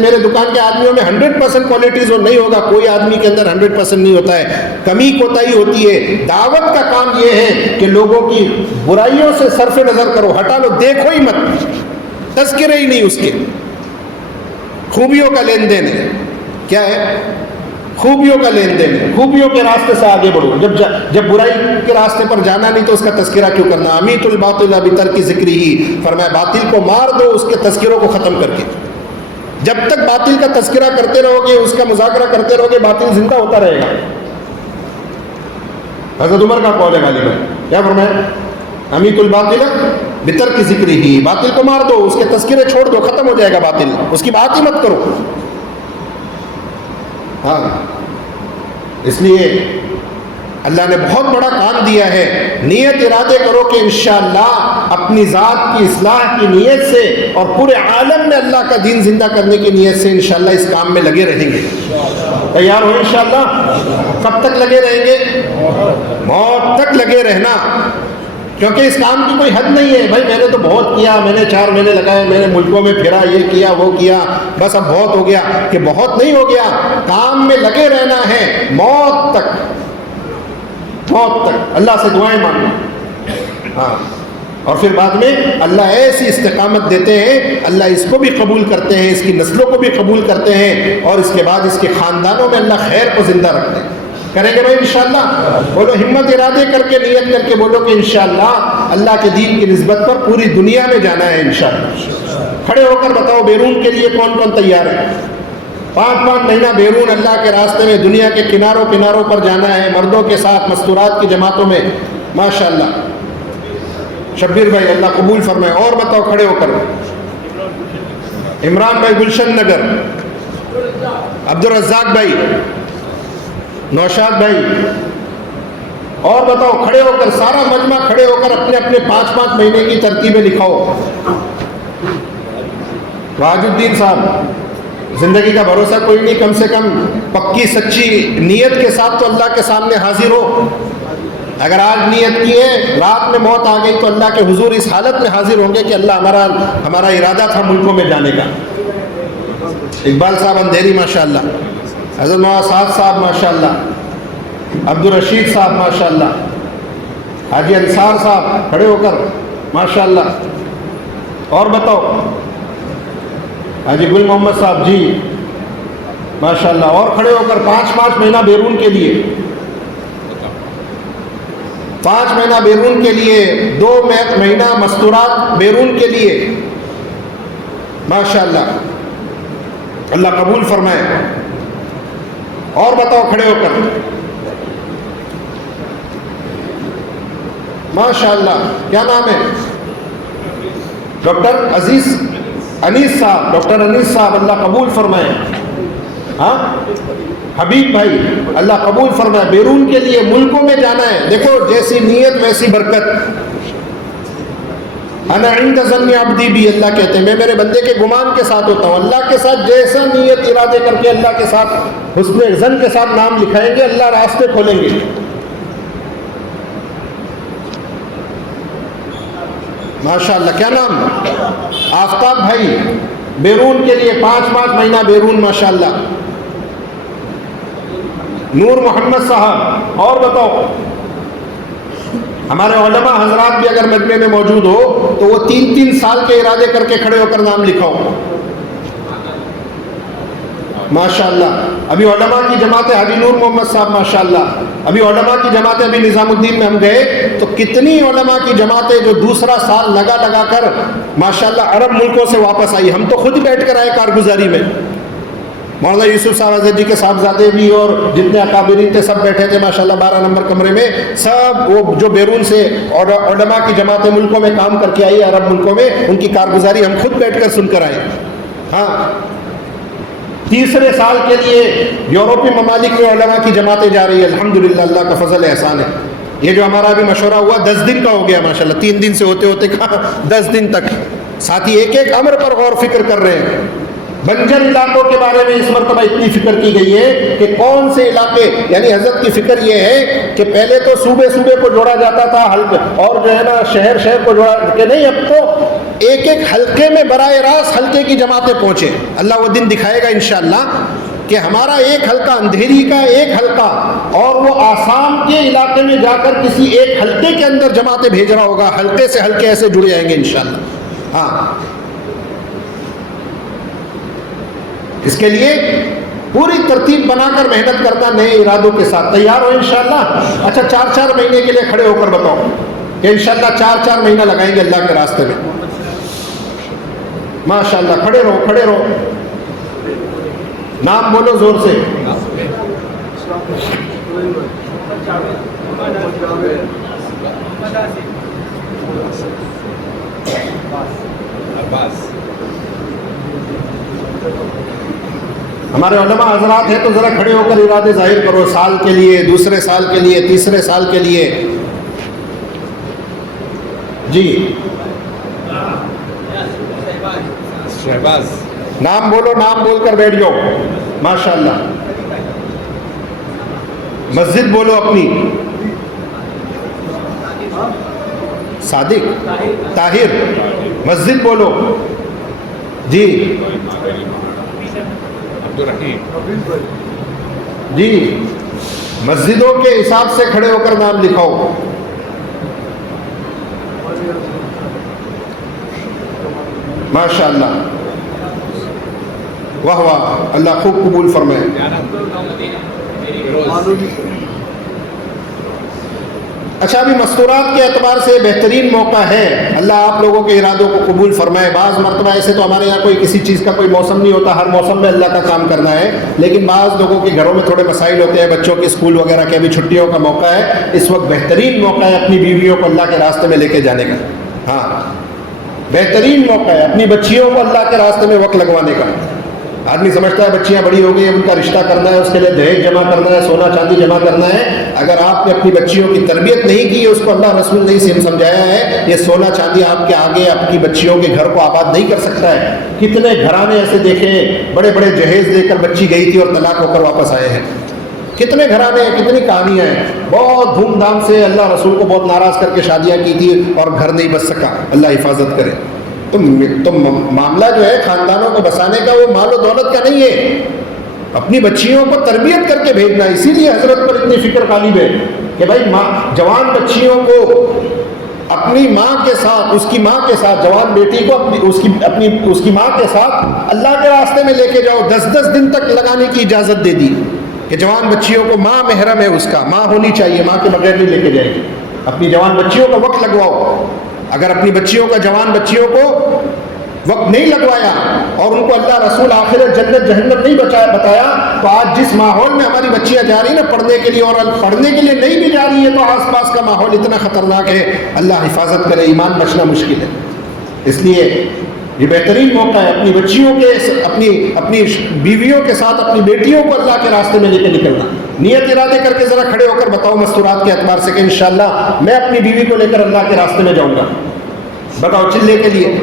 میرے دکان کے آدمیوں میں 100% کوالٹیز ہو، نہیں ہوگا۔ کوئی آدمی کے اندر 100% نہیں ہوتا ہے، کمی کوتاہی ہوتی ہے۔ دعوت کا کام یہ ہے کہ لوگوں کی برائیوں سے صرف نظر کرو، ہٹا لو، دیکھو ہی مت، تذکرے ہی نہیں اس کے، خوبیوں کا لین دین ہے۔ کیا ہے؟ خوبیوں کا لین دین ہے، خوبیوں کے راستے سے آگے بڑھو۔ جب برائی کے راستے پر جانا نہیں تو اس کا تذکرہ کیوں کرنا؟ امیت الباطل بترک ذکری ہی، فرمایا باطل کو مار دو اس کے تذکروں کو ختم کر کے۔ جب تک باطل کا تذکرہ کرتے رہو گے، اس کا مذاکرہ کرتے رہو گے، باطل زندہ ہوتا رہے گا۔ حضرت عمر کا قول ہے غالباً، کیا فرمایا؟ امیت الباطل بترک ذکری ہی، باطل کو مار دو، اس کے تذکرے چھوڑ دو، ختم ہو جائے گا باطل، اس کی بات ہی مت کرو۔ ہاں، اس لیے اللہ نے بہت بڑا کام دیا ہے۔ نیت ارادے کرو کہ انشاءاللہ اپنی ذات کی اصلاح کی نیت سے اور پورے عالم میں اللہ کا دین زندہ کرنے کی نیت سے انشاءاللہ اس کام میں لگے رہیں گے۔ تیار ہو انشاءاللہ؟ کب تک لگے رہیں گے؟ موت تک لگے رہنا، کیونکہ اس کام کی کوئی حد نہیں ہے۔ بھائی میں نے تو بہت کیا، میں نے 4 مہینے لگائے، میں نے ملکوں میں پھرا، یہ کیا وہ کیا، بس اب بہت ہو گیا، کہ بہت نہیں ہو گیا، کام میں لگے رہنا ہے موت تک، موت تک۔ اللہ سے دعائیں مانگو، ہاں، اور پھر بعد میں اللہ ایسی استقامت دیتے ہیں، اللہ اس کو بھی قبول کرتے ہیں، اس کی نسلوں کو بھی قبول کرتے ہیں، اور اس کے بعد اس کے خاندانوں میں اللہ خیر کو زندہ رکھتے ہیں۔ کریں گے بھائی انشاءاللہ؟ بولو، ہمت ارادے کر کے، نیت کر کے بولو کہ انشاءاللہ اللہ کے دین کی نسبت پر پوری دنیا میں جانا ہے انشاءاللہ۔ کھڑے ہو کر بتاؤ بیرون کے لیے کون کون تیار ہے؟ 5 مہینہ بیرون اللہ کے راستے میں دنیا کے کناروں پر جانا ہے، مردوں کے ساتھ مستورات کی جماعتوں میں، ماشاءاللہ۔ شبیر بھائی اللہ قبول فرمائے، اور بتاؤ کھڑے ہو کر۔ عمران بھائی گلشن نگر، عبدالرزاق بھائی، نوشاد بھائی، اور بتاؤ کھڑے ہو کر، سارا مجمع کھڑے ہو کر اپنے اپنے 5 مہینے کی ترتیبیں لکھاؤ۔ راج الدین صاحب، زندگی کا بھروسہ کوئی نہیں، کم سے کم پکی سچی نیت کے ساتھ تو اللہ کے سامنے حاضر ہو۔ اگر آج نیت کیے رات میں موت آ گئی تو اللہ کے حضور اس حالت میں حاضر ہوں گے کہ اللہ ہمارا ارادہ تھا ملکوں میں جانے کا. اقبال صاحب اندھیری ماشاءاللہ, حضرت مولانا سعد صاحب ماشاءاللہ, عبدالرشید صاحب ماشاءاللہ, حاجی انصار صاحب کھڑے ہو کر ماشاءاللہ. اور بتاؤ حاجی گل محمد صاحب جی ماشاءاللہ, اور کھڑے ہو کر 5 مہینہ بیرون کے لیے, 5 مہینہ بیرون کے لیے, 2 مہینہ مستورات بیرون کے لیے ماشاءاللہ. اللہ قبول فرمائے. اور بتاؤ کھڑے ہو کر ماشاءاللہ. کیا نام ہے؟ ڈاکٹر انیس صاحب, ڈاکٹر انیس صاحب اللہ قبول فرمائے. ہاں حبیب بھائی اللہ قبول فرمائے. بیرون کے لیے ملکوں میں جانا ہے. دیکھو جیسی نیت ویسی برکت. انا عند ظن عبدی بھی اللہ کہتے ہیں میں میرے بندے کے گمان کے ساتھ ہوتا ہوں. اللہ کے ساتھ جیسا نیت ارادے کر کے اللہ کے ساتھ حسن ظن کے ساتھ نام لکھائیں گے, اللہ راستے کھولیں گے. ماشاءاللہ. کیا نام؟ آفتاب بھائی بیرون کے لیے 5 مہینہ بیرون ماشاءاللہ. نور محمد صاحب. اور بتاؤ ہمارے علماء حضرات بھی اگر مجمع میں موجود ہو تو وہ 3 سال کے ارادے کر کے کھڑے ہو کر نام لکھاؤ ماشاءاللہ. ابھی علماء کی جماعت حاجی نور محمد صاحب ماشاءاللہ. ابھی علماء کی جماعتیں ابھی نظام الدین میں ہم گئے تو کتنی علماء کی جماعتیں جو دوسرا سال لگا کر ماشاءاللہ عرب ملکوں سے واپس آئی. ہم تو خود بیٹھ کر آئے کارگزاری میں. مولانا یوسف صاحب حضرت جی کے صاحبزادے بھی اور جتنے اکابرین تھے سب بیٹھے تھے ماشاءاللہ 12 نمبر کمرے میں. سب وہ جو بیرون سے اور علماء کی جماعتیں ملکوں میں کام کر کے آئی عرب ملکوں میں, ان کی کارگزاری ہم خود بیٹھ کر سن کر آئے. ہاں تیسرے سال کے لیے یورپی ممالک میں علماء کی جماعتیں جا رہی ہے الحمدللہ. اللہ کا فضل احسان ہے. یہ جو ہمارا بھی مشورہ ہوا 10 دن کا ہو گیا ماشاءاللہ. 3 دن سے ہوتے کہاں 10 دن تک ساتھی ایک امر پر غور فکر کر رہے ہیں. بنجر علاقوں کے بارے میں اس مرتبہ اتنی فکر کی گئی ہے کہ کون سے علاقے, یعنی حضرت کی فکر یہ ہے کہ پہلے تو صوبے کو جوڑا جاتا تھا حلقے, اور جو ہے نا شہر کو جوڑا کہ نہیں, اب تو ایک حلقے میں براہ راست حلقے کی جماعتیں پہنچے. اللہ وہ دن دکھائے گا انشاءاللہ کہ ہمارا ایک حلقہ اندھیری کا, ایک حلقہ اور وہ آسام کے علاقے میں جا کر کسی ایک حلقے کے اندر جماعتیں بھیج رہا ہوگا. حلقے سے حلقے ایسے جڑے جائیں گے انشاءاللہ. ہاں اس کے لیے پوری ترتیب بنا کر محنت کرنا نئے ارادوں کے ساتھ. تیار ہو انشاءاللہ؟ اچھا 4 مہینے کے لیے کھڑے ہو کر بتاؤ کہ انشاءاللہ 4 مہینہ لگائیں گے اللہ کے راستے میں ماشاءاللہ. کھڑے رہو. نام بولو زور سے. ہمارے علماء حضرات ہیں تو ذرا کھڑے ہو کر ارادے ظاہر کرو. سال کے لیے, دوسرے سال کے لیے, تیسرے سال کے لیے. جی شہباز نام بولو, نام بول کر بیٹھ جاؤ ماشاءاللہ. مسجد بولو اپنی. صادق طاہر. مسجد بولو جی. جی مسجدوں کے حساب سے کھڑے ہو کر نام لکھاؤ. ماشاءاللہ. واہ واہ, اللہ خوب قبول فرمائے. اچھا ابھی مستورات کے اعتبار سے بہترین موقع ہے. اللہ آپ لوگوں کے ارادوں کو قبول فرمائے. بعض مرتبہ ایسے تو ہمارے یہاں کوئی کسی چیز کا کوئی موسم نہیں ہوتا, ہر موسم میں اللہ کا کام کرنا ہے, لیکن بعض لوگوں کے گھروں میں تھوڑے مسائل ہوتے ہیں, بچوں کے اسکول وغیرہ کے. ابھی چھٹیوں کا موقع ہے, اس وقت بہترین موقع ہے اپنی بیویوں کو اللہ کے راستے میں لے کے جانے کا. ہاں بہترین موقع ہے اپنی بچیوں کو اللہ کے راستے میں وقت لگوانے کا. آدمی سمجھتا ہے بچیاں بڑی ہو گئی ہیں, ان کا رشتہ کرنا ہے, اس کے لیے دہیج جمع کرنا ہے, سونا چاندی جمع کرنا ہے. اگر آپ نے اپنی بچیوں کی تربیت نہیں کی, اس کو اللہ رسول نہیں سمجھایا ہے, یہ سونا چاندی آپ کے آگے آپ کی بچیوں کے گھر کو آباد نہیں کر سکتا ہے. کتنے گھرانے ایسے دیکھے بڑے بڑے جہیز دے کر بچی گئی تھی اور طلاق ہو کر واپس آئے ہیں. کتنے گھرانے ہیں, کتنی کہانیاں ہیں. بہت دھوم دھام سے اللہ رسول کو بہت ناراض کر کے شادیاں کی تھی اور گھر نہیں بچ سکا, اللہ حفاظت کرے. تو معاملہ جو ہے خاندانوں کو بسانے کا وہ مال و دولت کا نہیں ہے, اپنی بچیوں کو تربیت کر کے بھیجنا. اسی لیے حضرت پر اتنی فکر غالب ہے کہ بھائی جوان بچیوں کو اپنی ماں کے ساتھ, اس کی ماں کے ساتھ, جوان بیٹی کو اس کی ماں کے ساتھ اللہ کے راستے میں لے کے جاؤ. 10 دن تک لگانے کی اجازت دے دی کہ جوان بچیوں کو, ماں محرم ہے اس کا, ماں ہونی چاہیے, ماں کے بغیر نہیں لے کے جائے گی. اپنی جوان بچیوں کا وقت لگواؤ. اگر اپنی بچیوں کا, جوان بچیوں کو وقت نہیں لگوایا اور ان کو اللہ رسول آخرت جنت جہنم نہیں بتایا, تو آج جس ماحول میں ہماری بچیاں جا رہی ہیں نا پڑھنے کے لیے, اور پڑھنے کے لیے نہیں بھی جا رہی ہے, تو آس پاس کا ماحول اتنا خطرناک ہے, اللہ حفاظت کرے, ایمان بچنا مشکل ہے. اس لیے یہ بہترین موقع ہے اپنی بچیوں کے, اپنی بیویوں کے ساتھ اپنی بیٹیوں کو اللہ کے راستے میں لے کے نکلنا. نیت ارادے کر کے ذرا کھڑے ہو کر بتاؤ مستورات کے اعتبار سے کہ انشاءاللہ میں اپنی بیوی کو لے کر اللہ کے راستے میں جاؤں گا. بتاؤ چلے کے لیے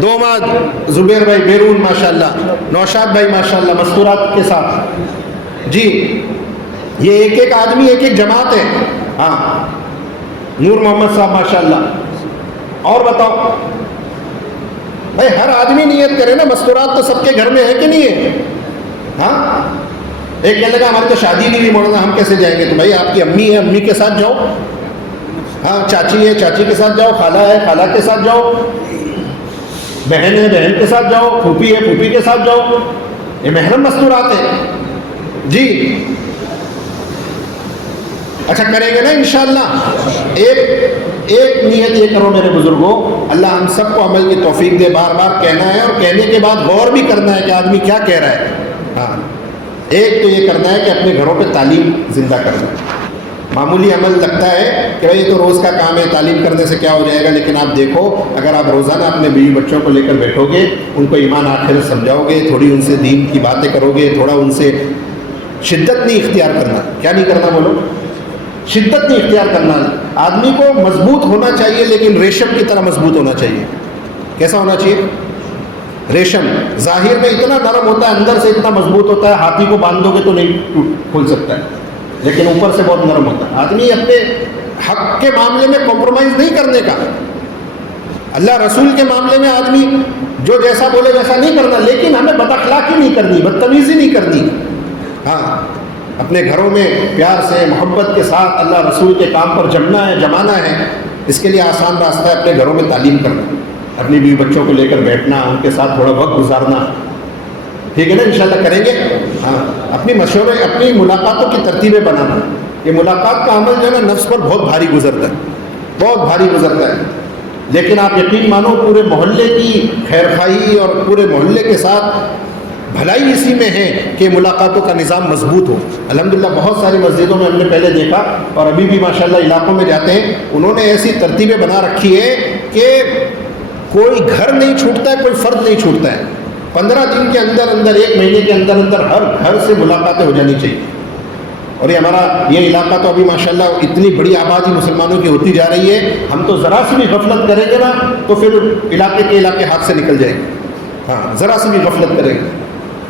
2 ماہ. زبیر بھائی بیرون ماشاءاللہ, نوشاد بھائی ماشاءاللہ مستورات کے ساتھ. جی یہ ایک آدمی ایک جماعت ہے. ہاں نور محمد صاحب ماشاءاللہ. اور بتاؤ بھائی, ہر آدمی نیت کرے نا, مستورات تو سب کے گھر میں ہے کہ نہیں ہے؟ ہاں ایک کہنے لگا ہماری تو شادی نہیں ہوئی مولانا, ہم کیسے جائیں گے؟ تو بھائی آپ کی امی ہے, امی کے ساتھ جاؤ. ہاں چاچی ہے, چاچی کے ساتھ جاؤ. خالہ ہے, خالہ کے ساتھ جاؤ. بہن ہے, بہن کے ساتھ جاؤ. پھوپھی ہے, پھوپھی کے ساتھ جاؤ. یہ محرم مستورات ہے. جی اچھا کریں گے نا انشاءاللہ. ایک نیت یہ کرو میرے بزرگوں, اللہ ہم سب کو عمل کی توفیق دے. بار بار کہنا ہے اور کہنے کے بعد غور بھی کرنا ہے کہ آدمی کیا کہہ رہا ہے. ہاں ایک تو یہ کرنا ہے کہ اپنے گھروں پہ تعلیم زندہ کرنا ہے. معمولی عمل لگتا ہے کہ بھائی یہ تو روز کا کام ہے, تعلیم کرنے سے کیا ہو جائے گا, لیکن آپ دیکھو اگر آپ روزانہ اپنے بیوی بچوں کو لے کر بیٹھو گے, ان کو ایمان آخرت سمجھاؤ گے, تھوڑی ان سے دین کی باتیں کرو گے, تھوڑا ان سے شدت نہیں اختیار کرنا. کیا نہیں کرنا بولو؟ شدت نہیں اختیار کرنا. آدمی کو مضبوط ہونا چاہیے لیکن ریشم کی طرح مضبوط ہونا چاہیے. کیسا ہونا چاہیے؟ ریشم ظاہر میں اتنا نرم ہوتا ہے, اندر سے اتنا مضبوط ہوتا ہے, ہاتھی کو باندھو گے تو نہیں کھل سکتا ہے, لیکن اوپر سے بہت نرم ہوتا ہے. آدمی اپنے حق کے معاملے میں کمپرومائز نہیں کرنے کا. اللہ رسول کے معاملے میں آدمی جو جیسا بولے ویسا نہیں کرنا, لیکن ہمیں بد اخلاقی نہیں کرنی, بدتمیزی نہیں کرنی. ہاں اپنے گھروں میں پیار سے محبت کے ساتھ اللہ رسول کے کام پر جمانا ہے. اس کے لیے آسان راستہ ہے اپنے گھروں میں تعلیم کرنا, اپنی بیوی بچوں کو لے کر بیٹھنا, ان کے ساتھ تھوڑا وقت گزارنا. ٹھیک ہے نا, انشاءاللہ کریں گے. ہاں اپنی مشورے, اپنی ملاقاتوں کی ترتیبیں بنانا. یہ ملاقات کا عمل جو ہے نا نفس پر بہت بھاری گزرتا ہے, بہت بھاری گزرتا ہے. لیکن آپ یقین مانو پورے محلے کی خیر خواہی اور پورے محلے کے ساتھ بھلائی اسی میں ہے کہ ملاقاتوں کا نظام مضبوط ہو. الحمدللہ بہت ساری مسجدوں میں ہم نے پہلے دیکھا اور ابھی بھی ماشاءاللہ علاقوں میں جاتے ہیں, انہوں نے ایسی ترتیبیں بنا رکھی ہے کہ کوئی گھر نہیں چھوٹتا ہے, کوئی فرد نہیں چھوٹتا ہے. 15 دن کے اندر اندر, 1 مہینے کے اندر اندر ہر گھر سے ملاقاتیں ہو جانی چاہیے. اور یہ ہمارا یہ علاقہ تو ابھی ماشاءاللہ اتنی بڑی آبادی مسلمانوں کی ہوتی جا رہی ہے, ہم تو ذرا سی بھی غفلت کریں گے نا تو پھر علاقے کے علاقے ہاتھ سے نکل جائیں گے. ہاں ذرا سی بھی غفلت کریں گے.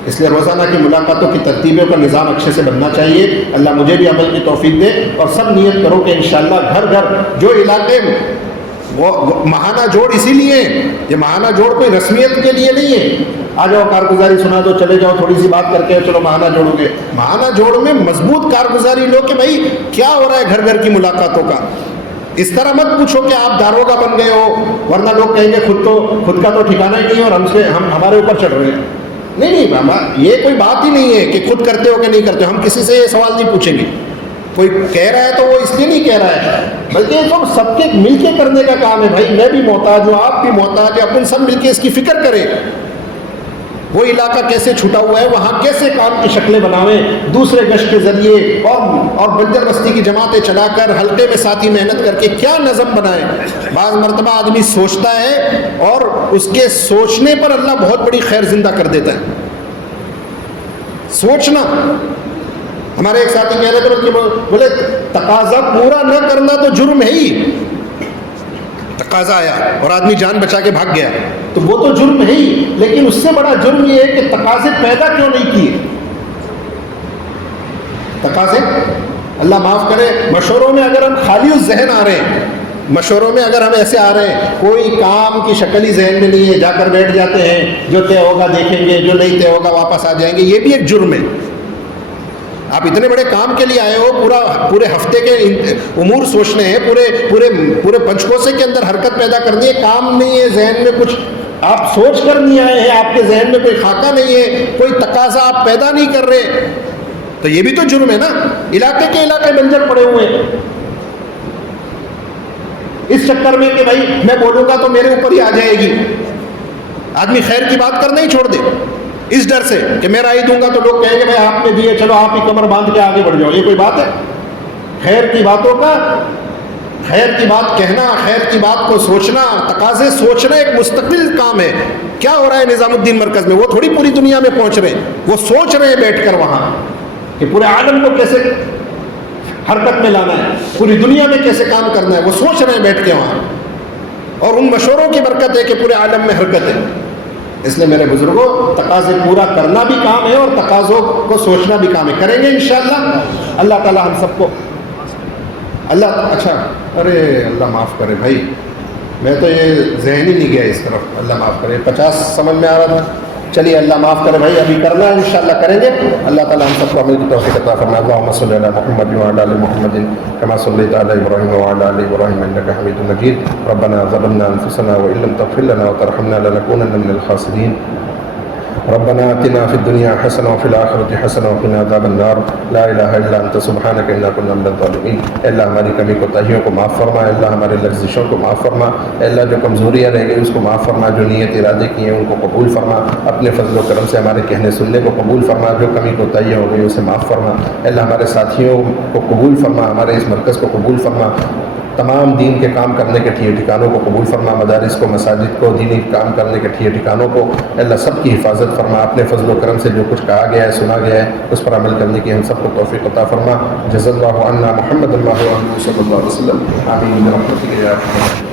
اس لیے روزانہ کی ملاقاتوں کی ترتیبوں کا نظام اچھے سے بننا چاہیے. اللہ مجھے بھی عمل کی توفیق دے, اور سب نیت کرو کہ انشاءاللہ گھر گھر جو علاقے وہ ماہانہ جوڑ اسی لیے, یہ ماہانہ جوڑ کوئی رسمیت کے لیے نہیں ہے, آ جاؤ کارگزاری سنا دو چلے جاؤ, تھوڑی سی بات کر کے چلو ماہانہ جوڑو گے. ماہانہ جوڑ میں مضبوط کارگزاری لو کہ بھائی کیا ہو رہا ہے گھر گھر کی ملاقاتوں کا. اس طرح مت پوچھو کہ آپ داروغہ بن گئے ہو, ورنہ لوگ کہیں گے خود کا تو ٹھکانا ہی نہیں اور ہمارے اوپر چڑھ رہے ہیں. نہیں یہ کوئی بات ہی نہیں ہے کہ خود کرتے ہو کہ نہیں کرتے ہو. ہم کسی سے یہ سوال نہیں پوچھیں گے. کوئی کہہ رہا ہے تو وہ اس لیے نہیں کہہ رہا ہے, بلکہ یہ تو سب کے مل کے کرنے کا کام ہے. بھائی میں بھی محتاج ہوں, آپ بھی محتاج ہیں, اپن سب مل کے اس کی فکر کریں. وہ علاقہ کیسے چھٹا ہوا ہے, وہاں کیسے کام کی شکلیں بناویں, دوسرے گشت کے ذریعے اور بنجر بستی کی جماعتیں چلا کر حلقے میں ساتھی محنت کر کے کیا نظم بنائیں. بعض مرتبہ آدمی سوچتا ہے اور اس کے سوچنے پر اللہ بہت بڑی خیر زندہ کر دیتا ہے. سوچنا. ہمارے ایک ساتھی کہہ رہے تھے بولے تقاضا پورا نہ کرنا تو جرم ہے ہی. تقاضا آیا اور آدمی جان بچا کے بھاگ گیا تو وہ تو جرم ہے ہی, لیکن اس سے بڑا جرم یہ ہے کہ تقاضے پیدا کیوں نہیں کیے. تقاضے اللہ معاف کرے مشوروں میں اگر ہم خالی الذہن آ رہے ہیں، مشوروں میں اگر ہم ایسے آ رہے ہیں، کوئی کام کی شکل ہی ذہن میں نہیں ہے، جا کر بیٹھ جاتے ہیں، جو طے ہوگا دیکھیں گے، جو نہیں طے ہوگا واپس آ جائیں گے، یہ بھی ایک جرم ہے۔ آپ اتنے بڑے کام کے لیے آئے ہو، پورے ہفتے کے امور سوچنے ہیں، پورے پنچکوسے کے اندر حرکت پیدا کرنی ہے، کام نہیں ہے ذہن میں، کچھ آپ سوچ کر نہیں آئے ہیں، آپ کے ذہن میں کوئی خاکہ نہیں ہے، کوئی تقاضا آپ پیدا نہیں کر رہے، تو یہ بھی تو جرم ہے نا۔ علاقے کے علاقے بنجر پڑے ہوئے ہیں، اس چکر میں کہ بھائی میں بولوں گا تو میرے اوپر ہی آ جائے گی، آدمی خیر کی بات کرنا ہی چھوڑ دے اس ڈر سے کہ میں رائے دوں گا تو لوگ کہیں گے بھائی آپ نے دیے، چلو آپ ہی کمر باندھ کے آگے بڑھ جاؤ۔ یہ کوئی بات ہے؟ خیر کی باتوں کا، خیر کی بات کہنا، خیر کی بات کو سوچنا، تقاضے سوچنا ایک مستقل کام ہے۔ کیا ہو رہا ہے نظام الدین مرکز میں؟ وہ تھوڑی پوری دنیا میں پہنچ رہے ہیں، وہ سوچ رہے ہیں بیٹھ کر وہاں کہ پورے عالم کو کیسے حرکت میں لانا ہے، پوری دنیا میں کیسے کام کرنا ہے، وہ سوچ رہے ہیں بیٹھ کے وہاں، اور ان مشوروں کی برکت ہے کہ پورے عالم میں حرکت ہے۔ اس لیے میرے بزرگوں، تقاضے پورا کرنا بھی کام ہے اور تقاضوں کو سوچنا بھی کام ہے، کریں گے انشاءاللہ۔ اللہ تعالی ہم سب کو اچھا ارے اللہ معاف کرے بھائی، میں تو یہ ذہن ہی نہیں گیا اس طرف، اللہ معاف کرے۔ 50 سمجھ میں آ رہا تھا، چلیے اللہ معاف کرے بھائی، ابھی کرنا ہے انشاءاللہ کریں گے۔ اللہ تعالی ہم سب کو عمل کی توفیق عطا فرمائے۔ اللہم صلی علی محمد وعلی آل محمد کما صلیت علی ابراہیم وعلی آل ابراہیم انک حمید مجید۔ ربنا ظلمنا انفسنا وان لم تغفر لنا وترحمنا لنکونن من الخاسرین۔ ربنا آتنا فی الدنیا حسنہ وفی الآخرۃ حسنہ وقنا عذاب النار۔ لا الہ الا انت سبحانک انا کنا من الظالمین۔ اے اللہ ہماری کمی کوتاہیوں کو معاف فرما، اے اللہ ہمارے لغزشوں کو معاف فرما، اے اللہ جو کمزوریاں رہ گئی اس کو معاف فرما، جو نیت ارادے کی ہیں ان کو قبول فرما، اپنے فضل و کرم سے ہمارے کہنے سننے کو قبول فرما، جو کمی کوتاہیاں ہو گئی اسے معاف فرما، اے اللہ ہمارے ساتھیوں کو قبول فرما، ہمارے اس مرکز کو قبول فرما، تمام دین کے کام کرنے کے ٹھیے ٹھکانوں کو قبول فرما، مدارس کو، مساجد کو، دینی کام کرنے کے ٹھیے ٹھکانوں کو اللہ سب کی حفاظت فرما، اپنے فضل و کرم سے جو کچھ کہا گیا ہے، سنا گیا ہے، اس پر عمل کرنے کی ہم سب کو توفیق عطا فرما۔ جزا اللہ عنا محمد اللہ صلی اللہ علیہ وسلم، آمین برحمتک یا ارحم الراحمین۔